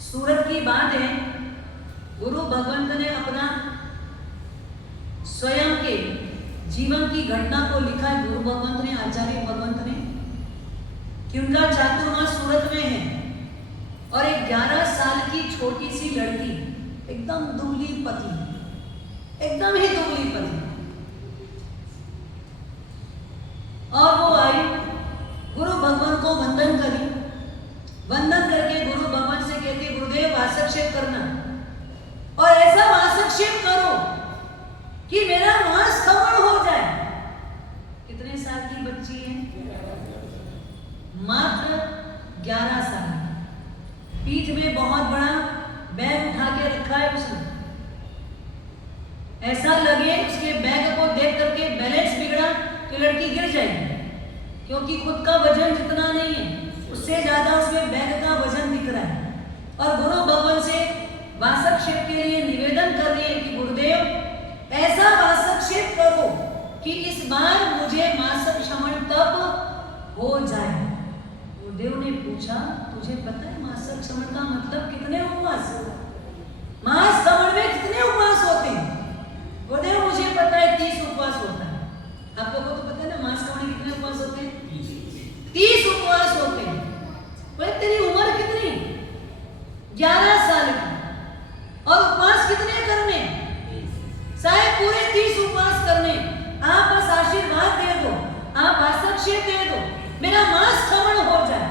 सूरत की बात है, गुरु भगवंत ने अपना स्वयं के जीवन की घटना को लिखा है, गुरु भगवंत ने, आचार्य भगवंत ने, कि उनका चातुर्मास सूरत में है, और एक 11 साल की छोटी सी लड़की, एकदम दुबली पतली, एकदम ही दुबली पतली, और वो आई, गुरु भगवान को वंदन करी, वंदन करके गुरु भगवान से कहती, गुरुदेव वासक्षेप करना, और ऐसा वासक्षेप करो कि मेरा मांस खमण हो जाए। कितने साल की बच्ची है? मात्र 11 साल। पीठ में बहुत बड़ा बैग उठा के रखा है उसने, ऐसा लगे उसके बैग को देख करके बैलेंस बिगड़ा तो लड़की गिर जाएगी, क्योंकि खुद का वजन जितना नहीं है उससे ज्यादा उसमें बैग का वजन दिख रहा है। और गुरु भगवान से वासक्षेप के लिए निवेदन कर रही है कि गुरुदेव ऐसा वासक्षेप करो कि इस बार मुझे मासक क्षमण तब हो जाए। गुरुदेव ने पूछा, तुझे पता है मासक क्षमण का मतलब कितने उपवास? मास क्षमण में कितने उपवास होते हैं? गुरुदेव मुझे पता है 30 उपवास होता है। आप लोगों को तो पता है ना मास क्षमण में कितने उपवास होते हैं? 30 उपवास होते हैं। बोले तेरी उम्र कितनी? 11 साल की, और उपवास कितने करने? साहब पूरे 30 उपवास करने। आप बस आशीर्वाद दे दो, आप हस्तक्षेप दे दो, मेरा मांस खमण हो जाए।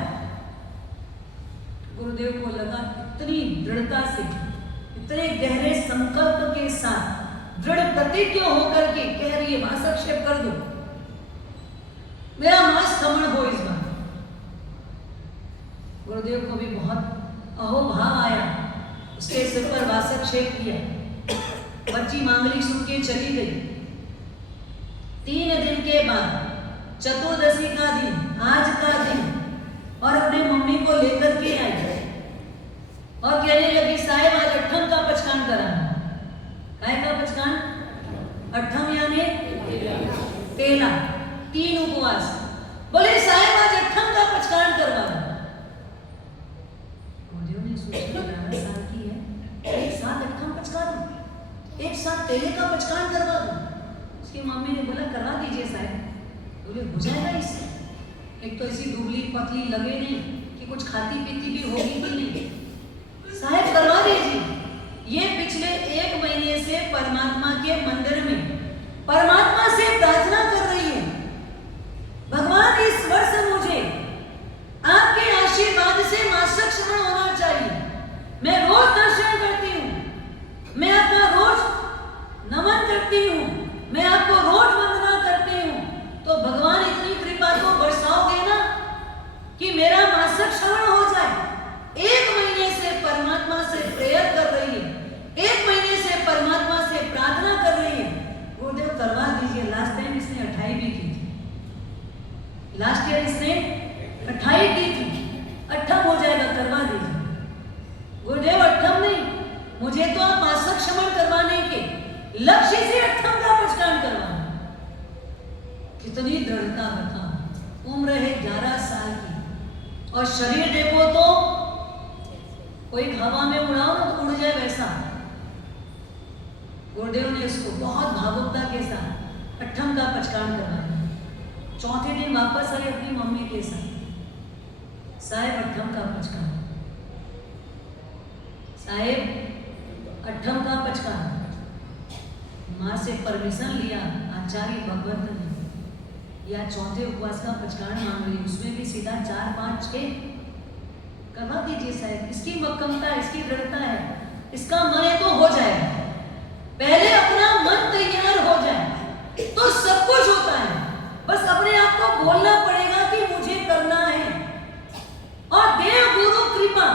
गुरुदेव को लगा इतनी दृढ़ता से, इतने गहरे संकल्प के साथ, दृढ़ प्रतिज्ञ होकर के कह रही है हस्तक्षेप कर दो, मेरा मांस खमण हो इस बार। गुरुदेव को भी बहुत अहोभाव आया, उसके सिर पर वासक्षेप किया। बच्ची मांगलिक सुन के चली गई। 3 दिन के बाद चतुर्दशी का दिन, आज का दिन, और अपने मम्मी को लेकर के आई और कहने लगी साहेब आज अट्ठम का पचकान कराना। काय का पचकान? अट्ठम यानी तेला, 3 उपवास। बोले साहेब आज अट्ठम का पचकान करवाना। गुरुदेव ने सोचा 11 साल की है, एक साथ अट्ठम पचका दूं, एक साथ तेले का पचकान करवा दूं। उसकी मम्मी ने बोला करवा दीजिए साहब। बोले हो जाएगा इससे, एक तो ऐसी दुबली पतली लगे नहीं कि कुछ खाती पीती भी होगी कि नहीं। साहब करवा दीजिए। ये पिछले 1 महीने से परमात्मा के मंदिर में परमात्मा से प्रार्थना कर रही है, भगवान इस वर्ष मुझे आपके आशीर्वाद से मासक लास्ट ईयर इसने 28 की थी, 8 हो जाएगा, करवा दीजिए। गुरुदेव 8 नहीं, मुझे तो आप मासिक श्रवण करवाने के लक्ष्य से 8 का पचकान करवाना। कितनी दृढ़ता बताओ, उम्र है 11 साल की और शरीर देखो तो कोई हवा में उड़ाओ ना तो उड़ जाए वैसा। गुरुदेव ने इसको बहुत भावुकता के साथ 8 का पचकान करवाया। चौथे दिन वापस आई अपनी मम्मी के साथ, साहेब 8 का पचकान, साहेब 8 का पचकान। माँ से परमिशन लिया आचार्य भगवत ने, या चौथे उपवास का पचकान मांग रही, उसमें भी सीधा 4, 5, 6 करवा दीजिए साहब। इसकी मक्कमता, इसकी दृढ़ता है, इसका मन है तो हो जाएगा। पहले अपना मन तैयार हो जाए तो सब कुछ होता है। बस अपने आप को बोलना पड़ेगा कि मुझे करना है, और देव गुरु कृपा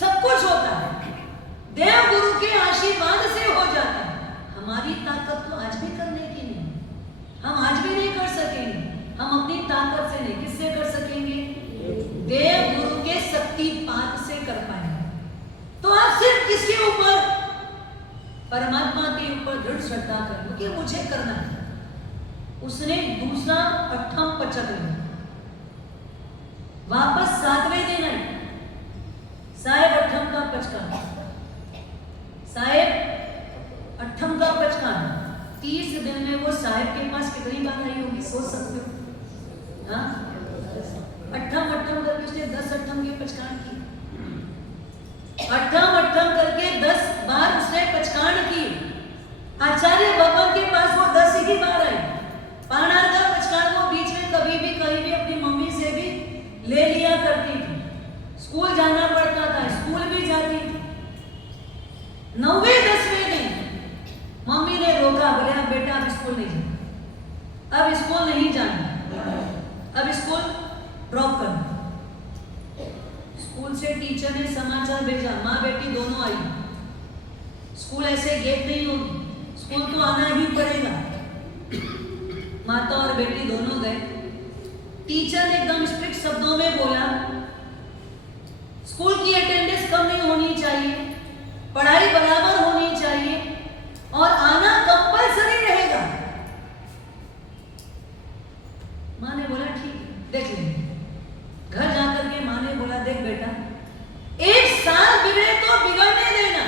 सब कुछ होता है। देव गुरु के आशीर्वाद से हो जाता है। हमारी ताकत तो आज भी करने की नहीं, हम आज भी नहीं कर सकेंगे। हम अपनी ताकत से नहीं, किससे कर सकेंगे? देव गुरु के शक्तिपात से कर पाएंगे। तो आप सिर्फ किसके ऊपर? परमात्मा के ऊपर दृढ़ श्रद्धा कर लो कि मुझे करना है। उसने दूसरा 8 पचक लिया, वापस 7वें दिन आई, साहेब 8 का पचकान, साहेब 8 का पचकान। 30 दिन में वो साहेब के पास कितनी बार आई होगी, सोच सकते हो? हाँ, 8 करके उसने 10 के पचकान की। 8 करके 10 बार उसने पचकान की। आचार्य भगवान के पास वो 10 ही बार आई। पानार का पचकान वो बीच में कभी भी कहीं भी अपनी मम्मी से भी ले लिया करती थी। स्कूल जाना पड़ता था, स्कूल भी जाती थी। 9वें 10वें दिन मम्मी ने रोका, बोले अब बेटा अब स्कूल नहीं जाना, अब स्कूल नहीं जाना, अब स्कूल ड्रॉप करना। स्कूल से टीचर ने समाचार भेजा, माँ बेटी दोनों आई, स्कूल ऐसे गेट नहीं होगी, स्कूल तो आना ही पड़ेगा। माता और बेटी दोनों गए। टीचर ने एकदम स्ट्रिक्ट शब्दों में बोला, स्कूल की अटेंडेंस कम नहीं होनी चाहिए, पढ़ाई बराबर होनी चाहिए और आना कंपलसरी रहेगा। माँ ने बोला ठीक है, देख लेंगे। घर जाकर के माँ ने बोला, देख बेटा, 1 साल बिगड़े तो बिगड़ने देना,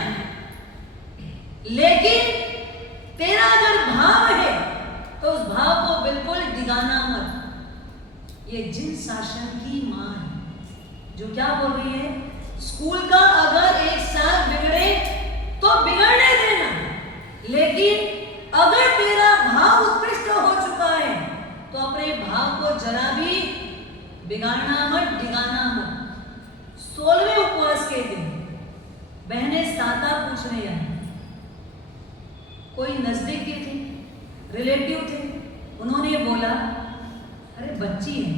लेकिन तेरा अगर भाव है तो उस भाव को बिल्कुल डिगाना मत। ये जिन शासन की माँ है जो क्या बोल रही है, स्कूल का अगर 1 साल बिगड़े तो बिगड़ने देना, लेकिन अगर तेरा भाव उत्कृष्ट हो चुका है तो अपने भाव को जरा भी बिगाड़ना मत, डिगाना मत। 16वें उपवास के दिन बहनें साता पूछने आई। कोई नजदीक के थे, रिलेटिव थे, उन्होंने बोला, अरे बच्ची है,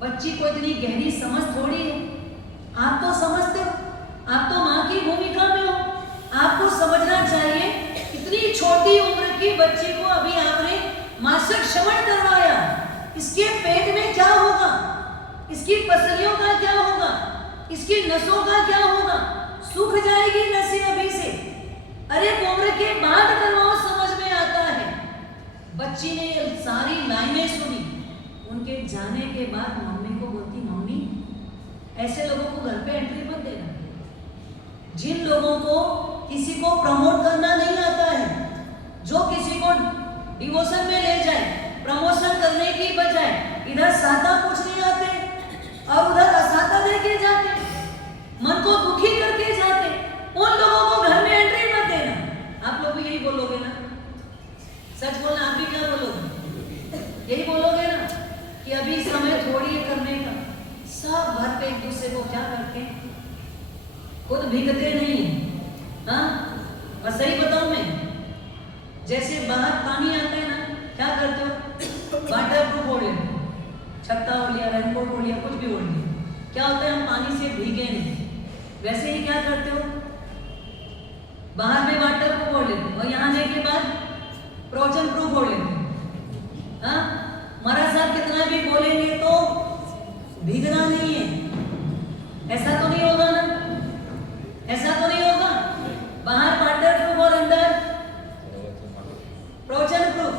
बच्ची को इतनी गहरी समझ थोड़ी है, आप तो समझते हो, आप तो माँ की भूमिका में हो, आपको समझना चाहिए। इतनी छोटी उम्र की बच्ची को अभी आपने मासिक श्रवण करवाया, इसके पेट में क्या होगा, इसकी पसलियों का क्या होगा, इसकी नसों का क्या होगा, सूख जाएगी नसें अभी से। अरे उम्र के बाद करवाओ, समझ में आता है। बच्ची ने सारी लाइनें सुनी। उनके जाने के बाद मम्मी को बोलती, मम्मी ऐसे लोगों को घर पे एंट्री मत देना। जिन लोगों को किसी को प्रमोट करना नहीं आता है, जो किसी को डिवोशन में ले जाए, प्रमोशन करने की बजाय इधर साता पूछने आते और उधर असाता देके जाते, मन को दुखी करके जाते, उन लोगों को घर में एंट्री मत देना। आप लोग भी यही बोलोगे ना? सच बोलना, आप भी क्या बोलोगे? यही बोलोगे ना कि अभी समय थोड़ी है करने का। सब घर पे एक दूसरे को क्या करते हैं, खुद भीगते नहीं है। हाँ, और सही बताऊं मैं, जैसे बाहर पानी आता है ना, क्या करते हो, वाटर प्रूफ ओढ़ लेते हो, छत्ता ओढ़ लिया, रेनकोट ओढ़ लिया, कुछ भी ओढ़ लिया, क्या होता है, हम पानी से भीगे नहीं। वैसे ही क्या करते हो, बाहर में वाटर प्रूफ ओढ़ लेते हो और यहाँ आने के बाद प्रोचन प्रूफ ओढ़ लेते हो। हाँ, महाराज साहब कितना भी बोलेंगे तो भीगना नहीं है, ऐसा तो नहीं होगा ना, ऐसा तो नहीं होगा। बाहर वाटर प्रूफ और अंदर प्रवचन प्रूफ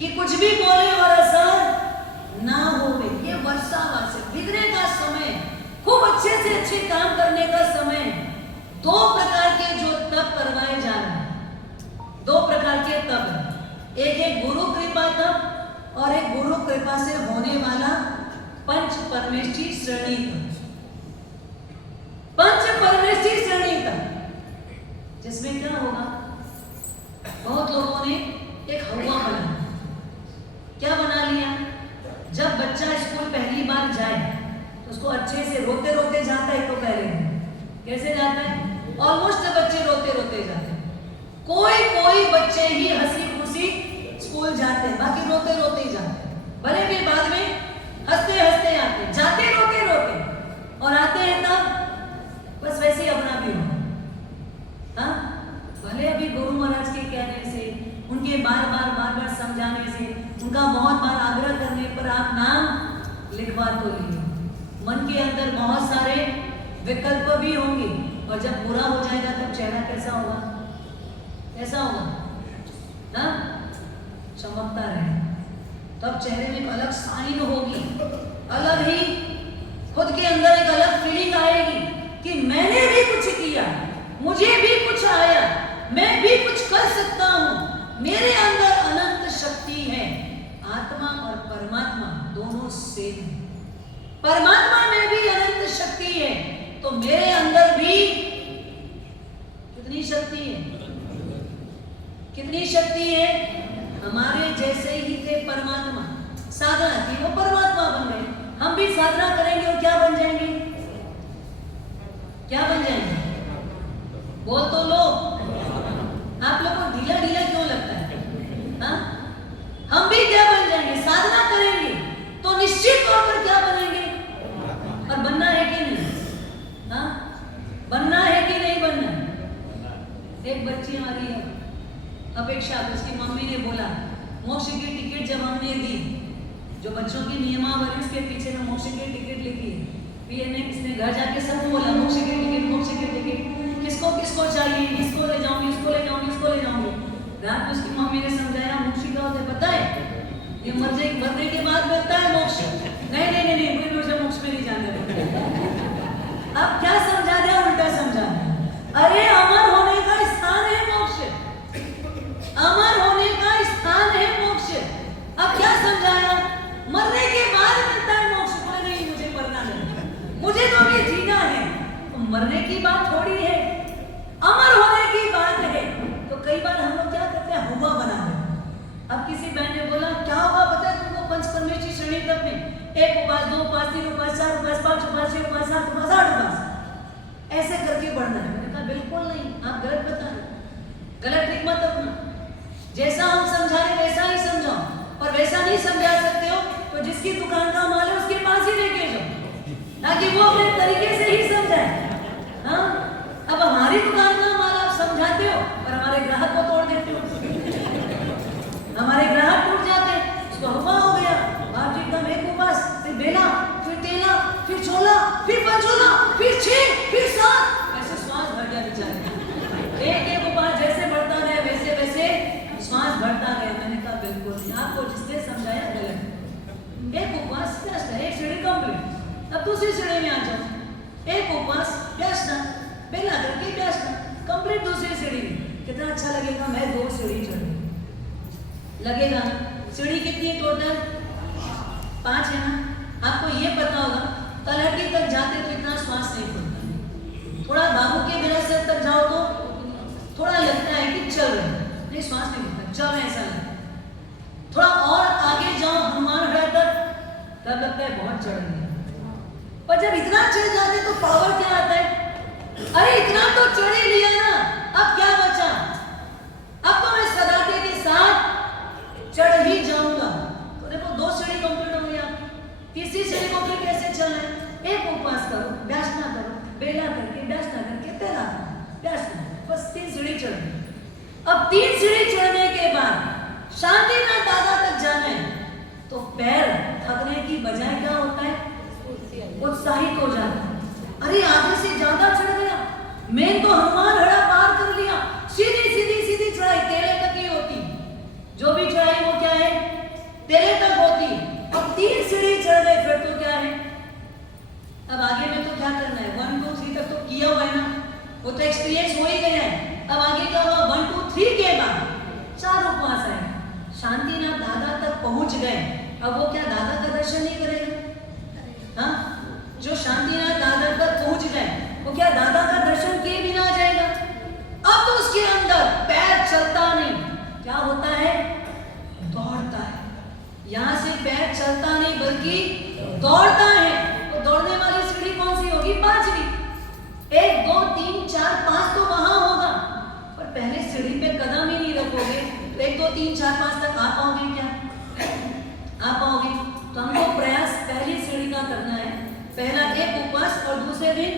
कि कुछ भी बोले और असर ना हो। ये वर्षा वासे भीगने का समय, खूब अच्छे से अच्छे काम करने का समय। दो प्रकार के जो तप करवाए जा रहे हैं, दो प्रकार के तप, एक एक गुरु कृपा तप और एक गुरु कृपा से होने वाला पंच परमेष्ठी श्रेणी तप। पंच परमेष्ठी श्रेणी तप जिसमें क्या होगा, बहुत लोगों ने एक हवा बना, क्या बना लिया, जब बच्चा स्कूल पहली बार जाए तो उसको अच्छे से रोते रोते जाता है। तो पहले कैसे जाता है, ऑलमोस्ट बच्चे रोते रोते जाते हैं। कोई बच्चे ही हंसी खुशी स्कूल जाते हैं, बाकी रोते रोते ही जाते हैं। भले भी बाद में हंसते हंसते आते, जाते रोते रोते और आते हैं तब बस वैसे ही अपना भी हो। हाँ, भले अभी गुरु महाराज के कहने से, उनके बार बार समझाने से, उनका बहुत बार आग्रह करने पर आप नाम लिखवा तो लिए, मन के अंदर बहुत सारे विकल्प भी होंगे और जब पूरा हो जाएगा तब चेहरा कैसा होगा, कैसा होगा, हाँ, चमकता रहे। तब चेहरे में एक अलग साइन होगी, अलग ही खुद के अंदर एक अलग फीलिंग आएगी कि मैंने भी कुछ किया, मुझे भी कुछ आया, मैं भी कुछ कर सकता हूं, मेरे अंदर अनंत शक्ति है। आत्मा और परमात्मा दोनों सेम है। परमात्मा में भी अनंत शक्ति है, तो मेरे अंदर भी कितनी शक्ति है, कितनी शक्ति है। हमारे जैसे ही थे परमात्मा, साधना थी, वो परमात्मा बन गए। हम भी साधना करेंगे और क्या बन जाएंगे, क्या बन जाएंगे, बोल तो लो। आप लोग को ढीला ढीला क्यों लगता है, हाँ? हम भी क्या बन जाएंगे, साधना करेंगे तो निश्चित तौर पर क्या बनेंगे, और बनना है कि नहीं, हाँ, बनना है कि नहीं बनना। एक बच्ची हमारी है अपेक्षा, उसकी मम्मी ने बोला मोक्ष की टिकट जब हमने दी, जो बच्चों की नियमावली उसके पीछे में मोक्ष की टिकट लिखी है, इसने घर जाके सब बोला मोक्ष की टिकट, मोक्ष की टिकट, किसको किसको चाहिए, इसको ले जाऊंगी, इसको ले जाऊंगी, इसको ले जाऊंगी। रात में उसकी मम्मी ने समझाया मोक्ष क्या होता है पता है, ये मरने के बाद मिलता है मोक्ष। नहीं मुझे मोक्ष में नहीं जाना। अब क्या समझा दिया, उल्टा समझा। अरे अमर होने का स्थान है मोक्ष, अमर होने का स्थान है मोक्ष। अब क्या समझाया, मरने के बाद मिलता है मोक्ष। नहीं, मुझे मरना नहीं, मुझे तो अभी जीना है। तो मरने की बात थोड़ी है, अमर होने की बात है। तो कई बार हम लोग क्या करते हैं, हुआ बना देते। अब किसी बहन ने बोला क्या हुआ पता है तुमको, पंच परमेष्ठी श्रेणी तक में 1 उपास, 2 उपास, 3 उपास, 4 उपास, 5 उपास, 6 उपास, 7 उपास, 8 उपास, ऐसे करके बढ़ना है। मैंने कहा बिल्कुल नहीं, आप गलत बता रहे, गलत ट्रिक मत अपना। जैसा हम समझा रहे वैसा ही समझाओ, और वैसा नहीं समझा सकते हो तो जिसकी दुकान का माल है उसके पास ही लेके जाओ, ताकि वो अपने तरीके से ही समझाए। हाँ, अब हमारी दुकान का माल आप समझाते हो और हमारे ग्राहक को तोड़ देते हो, हमारे ग्राहक टूट जाते हैं। उसको हुआ हो गया, आप जी का एक उपास, फिर बेला, फिर तेला, फिर छोला, फिर पंचोला, फिर 6, फिर 7, ऐसे श्वास भर गया बेचारे। एक उपास जैसे बढ़ता गया वैसे वैसे श्वास बढ़ता गया। मैंने कहा बिल्कुल नहीं, आपको जिसने समझाया गलत। एक उपास बेस्ट है, एक सीढ़ी कंप्लीट। अब दूसरी सीढ़ी में आ जाओ, एक उपास बेस्ट है, बेला करके बेस्ट है, कंप्लीट दूसरी सीढ़ी में। कितना अच्छा लगेगा, मैं 2 सीढ़ी चढ़ी लगेगा। सीढ़ी कितनी है टोटल, 5 है ना। आपको ये पता होगा तलहटी तक जाते तो इतना श्वास नहीं खुलता, थोड़ा बाबू के बिना सिर तक जाओ तो थोड़ा लगता है कि चल रहे, नहीं श्वास नहीं खुलता, चल रहे ऐसा लगता है। थोड़ा और आगे जाओ हनुमान गढ़ तक, तब लगता है बहुत चढ़ गया। पर जब इतना चढ़ जाते तो पावर क्या आता है, अरे इतना तो चढ़ ही लिया ना, अब क्या बचा, अब तो मैं सदाते के साथ चढ़ ही जाऊंगा। तो देखो 2 सीढ़ी कंप्लीट हो गई आपकी, तीसरी सीढ़ी को फिर कैसे चलना है, एक उपास करो, व्यासना करो, बेला करके व्यासना करके तेला व्यासना, बस 3 सीढ़ी चढ़ गई। अब 3 सीढ़ी चढ़ने के बाद शांतिनाथ दादा तक जाना है, हनुमान हड़ा पार कर लिया, सीधी सीधी सीधी चढ़ाई तेरे तक ही होती, जो भी चढ़ाई वो क्या है तेरे तक होती। अब 3 सीढ़ी चढ़ गए फिर तो क्या है, अब आगे में तो क्या करना है, 1 2 3 तक तो किया हुआ है ना, वो तो एक्सपीरियंस हो ही गया है। अब आगे क्या होगा, 1 2 3 के बाद 4 उपवास है, शांतिनाथ दादा तक पहुंच गए। अब वो क्या दादा का दर्शन नहीं करेगा? हाँ, जो शांतिनाथ दादा तक पहुंच गए वो क्या दादा का दर्शन किए बिना जाएगा? अब तो उसके अंदर पैर चलता नहीं, क्या होता है, दौड़ता है। यहां से पैर चलता नहीं बल्कि दौड़ता है। तो दौड़ने वाली सीढ़ी कौन सी होगी, 5वीं। 1 2 3 4 5 तो वहां होगा, पर पहले सीढ़ी पे कदम ही नहीं रखोगे तो 1 2 3 4 5 तक आ पाओगे क्या? आ पाओगे? तो हमको प्रयास पहली सीढ़ी का करना है। पहला एक उपवास और दूसरे दिन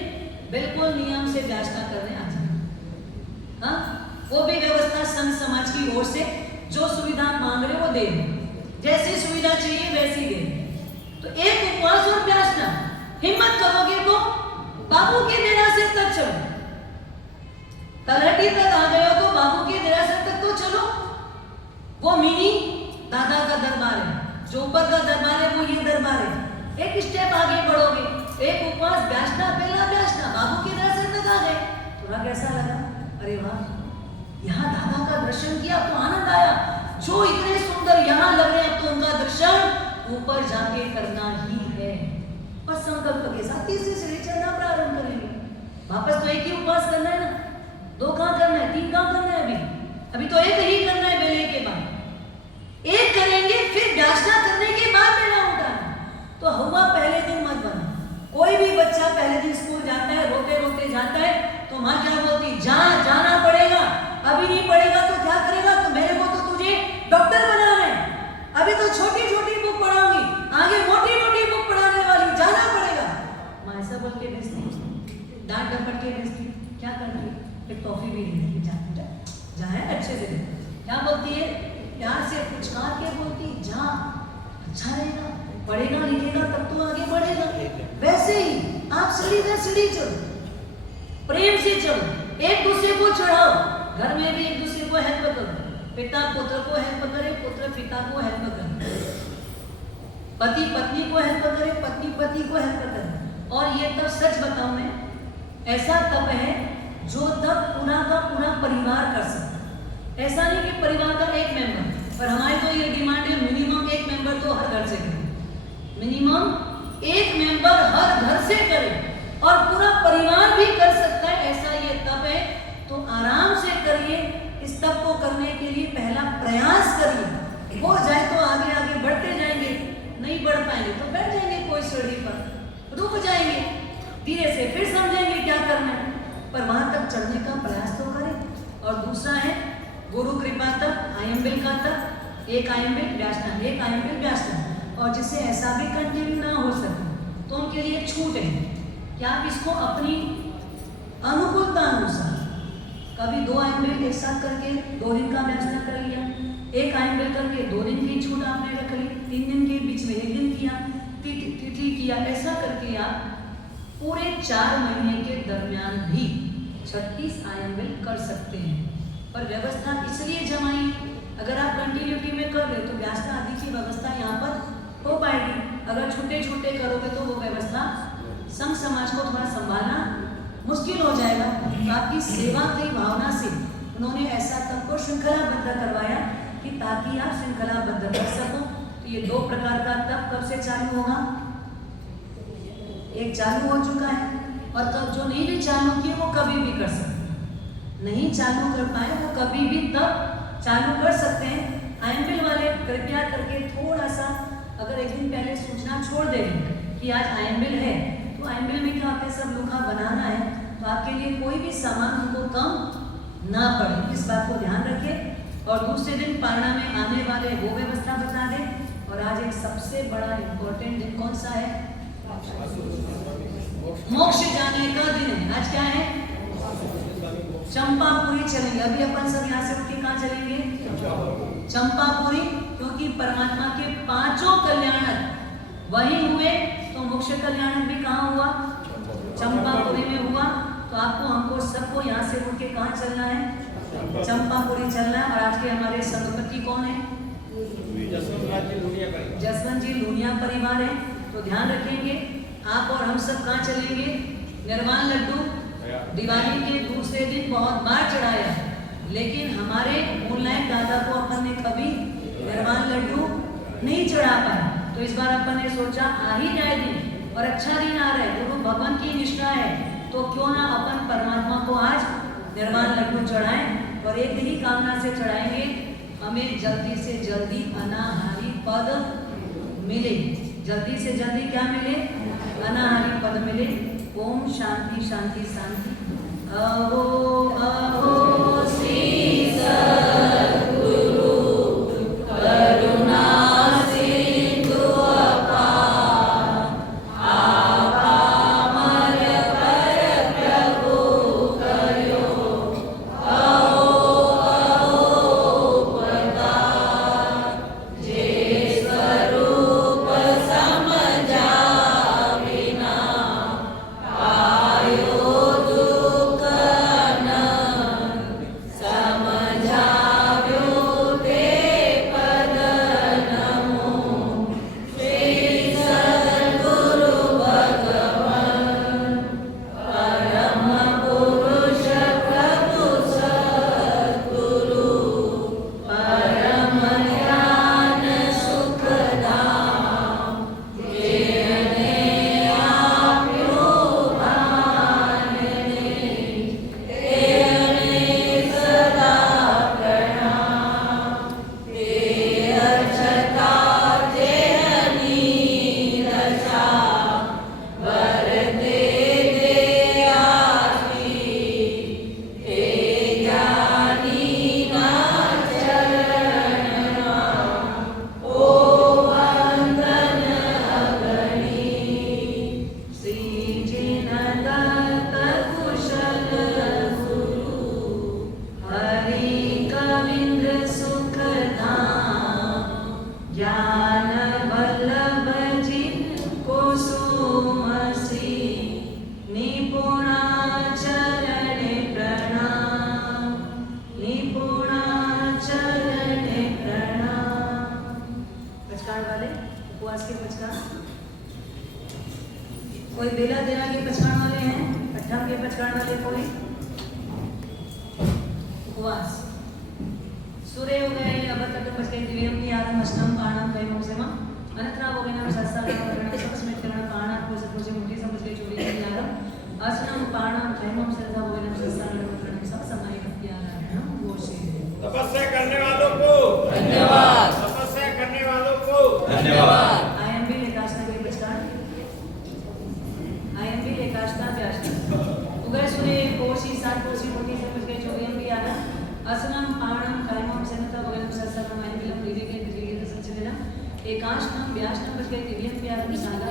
बिल्कुल नियम से व्याख्या करने आ जाए। हाँ, वो भी व्यवस्था संघ समाज की ओर से जो सुविधा मांग रहे वो दे, जैसी सुविधा चाहिए वैसी दे। तो एक उपवास और व्याख्या, हिम्मत करोगे तो बाबू के देरासर तक चलो, तलहटी तक आ गए हो तो बाबू के देरासर तक तो चलो, वो मिनी दादा का दरबार है, जो ऊपर का दरबार है वो ये दरबार है। एक स्टेप आगे बढ़ोगे, एक उपवास व्याख्या, पहला व्याख्या, बाबू के दर्शन तक आ गए। थोड़ा कैसा लगा, अरे वाह, यहाँ दादा का दर्शन किया तो आनंद आया, जो इतने सुंदर यहाँ लग रहे हैं तो उनका दर्शन ऊपर जाके करना ही है। और संकल्प के साथ तीसरी सीढ़ी चढ़ना प्रारंभ करेंगे। वापस तो एक ही उपवास करना है ना, 2 कहाँ करना है, 3 कहाँ करना है, अभी तो एक ही करना है। बेले के बाद एक करेंगे, फिर व्याख्या करने के बाद बेला उठाना। तो हुआ पहले दिन मत बना। कोई भी बच्चा पहले दिन स्कूल जाता है, रोते रोते जाता है, तो माँ क्या बोलती, जाना पड़ेगा, अभी नहीं पढ़ेगा तो क्या करेगा, तो मेरे को तो तुझे डॉक्टर बनाना है, अभी तो छोटी छोटी बुक पढ़ाऊंगी, आगे मोटी मोटी बुक पढ़ाने वाली, जाना पड़ेगा। माँ ऐसा बोल के भेजती, डांट डपट के भेजती, क्या करती, एक टॉफी भी दे देती, जा है अच्छे से दे। क्या बोलती है, प्यार से पुचकार के बोलती, जा अच्छा रहेगा, पढ़ेगा लिखेगा तब तो आगे बढ़ेगा। वैसे ही आप सीढ़ी दर सीढ़ी चलो, प्रेम से चलो, एक दूसरे को चढ़ाओ। घर में भी एक दूसरे को हेल्प करो, पिता पुत्र को हेल्प करे, पुत्र पिता को हेल्प करे, पति पत्नी को हेल्प करे, पत्नी पति को हेल्प करे। और ये तब सच बताऊं मैं, ऐसा तब है जो तब पूरा का पूरा परिवार कर सकता। ऐसा नहीं कि परिवार का एक मेंबर, पर हमारी तो ये डिमांड है मिनिमम एक मेंबर तो हर घर से करे, मिनिमम एक मेंबर हर घर से करे, और पूरा परिवार भी कर सकता है। ऐसा ये तब है, तो आराम से करिए। इस तब को करने के लिए पहला प्रयास करिए, हो जाए तो आगे आगे बढ़ते जाएंगे, नहीं बढ़ पाएंगे तो बैठ जाएंगे कोई सीढ़ी पर, रुक जाएंगे, धीरे से फिर समझेंगे क्या करना है, पर वहां तक चढ़ने का प्रयास तो करें। और दूसरा है गुरु कृपा तक, आयम्बिल का तक, एक आयम्बिल व्यासना, एक आयम्बिल व्यासना। और जिससे ऐसा भी कंटिन्यू ना हो सके तो उनके लिए छूट है कि आप इसको अपनी अनुकूलता अनुसार कभी 2 आयम्बिल एक साथ करके 2 दिन का व्यासना कर लिया, एक आयम्बिल करके 2 दिन की छूट आपने रख ली, 3 दिन के बीच में 1 दिन किया, तिथि किया, ऐसा करके आप पूरे 4 महीने के दरमियान भी 36 आयम्बिल कर सकते हैं। पर व्यवस्था इसलिए जमाई, अगर आप कंटिन्यूटी में कर रहे तो व्यासना आदि की व्यवस्था यहाँ पर हो पाएगी। अगर छोटे छोटे करोगे तो वो व्यवस्था संघ समाज को थोड़ा संभालना मुश्किल हो जाएगा। तो आपकी सेवा की भावना से उन्होंने ऐसा तब को श्रृंखलाबद्ध करवाया कि ताकि आप श्रृंखलाबद्ध कर सको। तो ये 2 प्रकार का तब कब से चालू होगा, एक चालू हो चुका है, और तब जो नहीं भी चालू किए वो कभी भी कर सकते, नहीं चालू कर पाए वो कभी भी तब चालू कर सकते हैं। आयम्बिल वाले कृपया करके थोड़ा सा अगर एक दिन पहले सूचना छोड़ दें कि आज आयम्बिल है, तो आयम्बिल में क्या होता है, सब लोग बनाना है, तो आपके लिए कोई भी सामान उनको कम ना पड़े, इस बात को ध्यान रखें। और दूसरे दिन पारणा में आने वाले वो व्यवस्था बता दें। और आज एक सबसे बड़ा इम्पोर्टेंट दिन कौन सा है, मोक्ष जाने का दिन है। आज क्या है, चंपापुरी चलेंगे। अभी अपन सब यहाँ से उठ के कहाँ चलेंगे, चंपापुरी, क्योंकि परमात्मा के 5 कल्याणक वही हुए, तो मोक्ष कल्याणक भी कहाँ हुआ, चंपापुरी में हुआ। तो तो आपको हमको सबको यहाँ से उठ के कहाँ चलना है? चंपापुरी चलना है। और आज के हमारे संगपति कौन है? जसवंत जी लूनिया परिवार है। तो ध्यान रखेंगे आप और हम सब कहाँ चलेंगे? निर्वाण लड्डू दिवाली के दूसरे दिन बहुत बार चढ़ाया, लेकिन हमारे मूलनायक दादा को अपन ने कभी निर्वाण लड्डू नहीं चढ़ा पाए। तो इस बार अपन ने सोचा आ ही जाए दिन और अच्छा दिन आ रहा है, गुरु भगवान की निष्ठा है, तो क्यों ना अपन परमात्मा को आज निर्वाण लड्डू चढ़ाएं। और एक ही कामना से चढ़ाएंगे, हमें जल्दी से जल्दी अनाहारी पद मिले। जल्दी से जल्दी क्या मिले? अनाहारी पद मिले। ओम शांति शांति शांति। अहो अहो श्री सद्गुरु करुणा सिंधु अपार, आपामर पर प्रभु करो। अहो अहो प्रताप, जे स्वरूप समझा बिना आयो दुख न समझाव्यो ते पद नमो। श्री सद्गुरु भगवान परम पुरुष प्रभु सद्गुरु, परम ज्ञान सुखदाम, जेने आप्यो भानने, तेने सदा प्रणाम। ते अक्षता जेहनी रचा, वरते दे आशी, ते ज्ञानी ना चरणा, ओ वंदन अगणी। श्री जिन दत्त कुशल गुरु, हरि कविंद्र सुखधाम, ज्ञान वल्लभ जिनको सुमसी, निपुणा चरणे प्रणाम, निपुणा चरणे प्रणाम। पचकार वाले उपवास के पचकार, कोई बेला देना के पचकार वाले हैं? अट्ठम के पचकार वाले कोई? उपवास सूर्य हो गए अबतक पचके दिव्यम की आरम अष्टम पाणम वैमो सेमा अनंतरा हो गए नाम शास्त्र का वर्णन सबस्मित करना पाणा को से पूछे मुक्ति समझ के चोरी की आरम अष्टम पाणम वैमो सेमा हो गए नाम शास्त्र का वर्णन सब समाई भक्ति आराधना वो से। तपस्या करने वालों को धन्यवाद। तपस्या करने वालों को धन्यवाद। आईएमबी लेकाष्टा के पचकार, आईएमबी लेकाष्टा व्याष्टा उगय सूर्य कोशी सात कोशी मुक्ति समझ के चोरी की आरम असनम पाणम कायमम सेनता वगैरह शास्त्र में विलंब दिव्य के दिव्य के संचलेना एकाष्टम व्याष्टम बच के दिव्यम प्यार साधा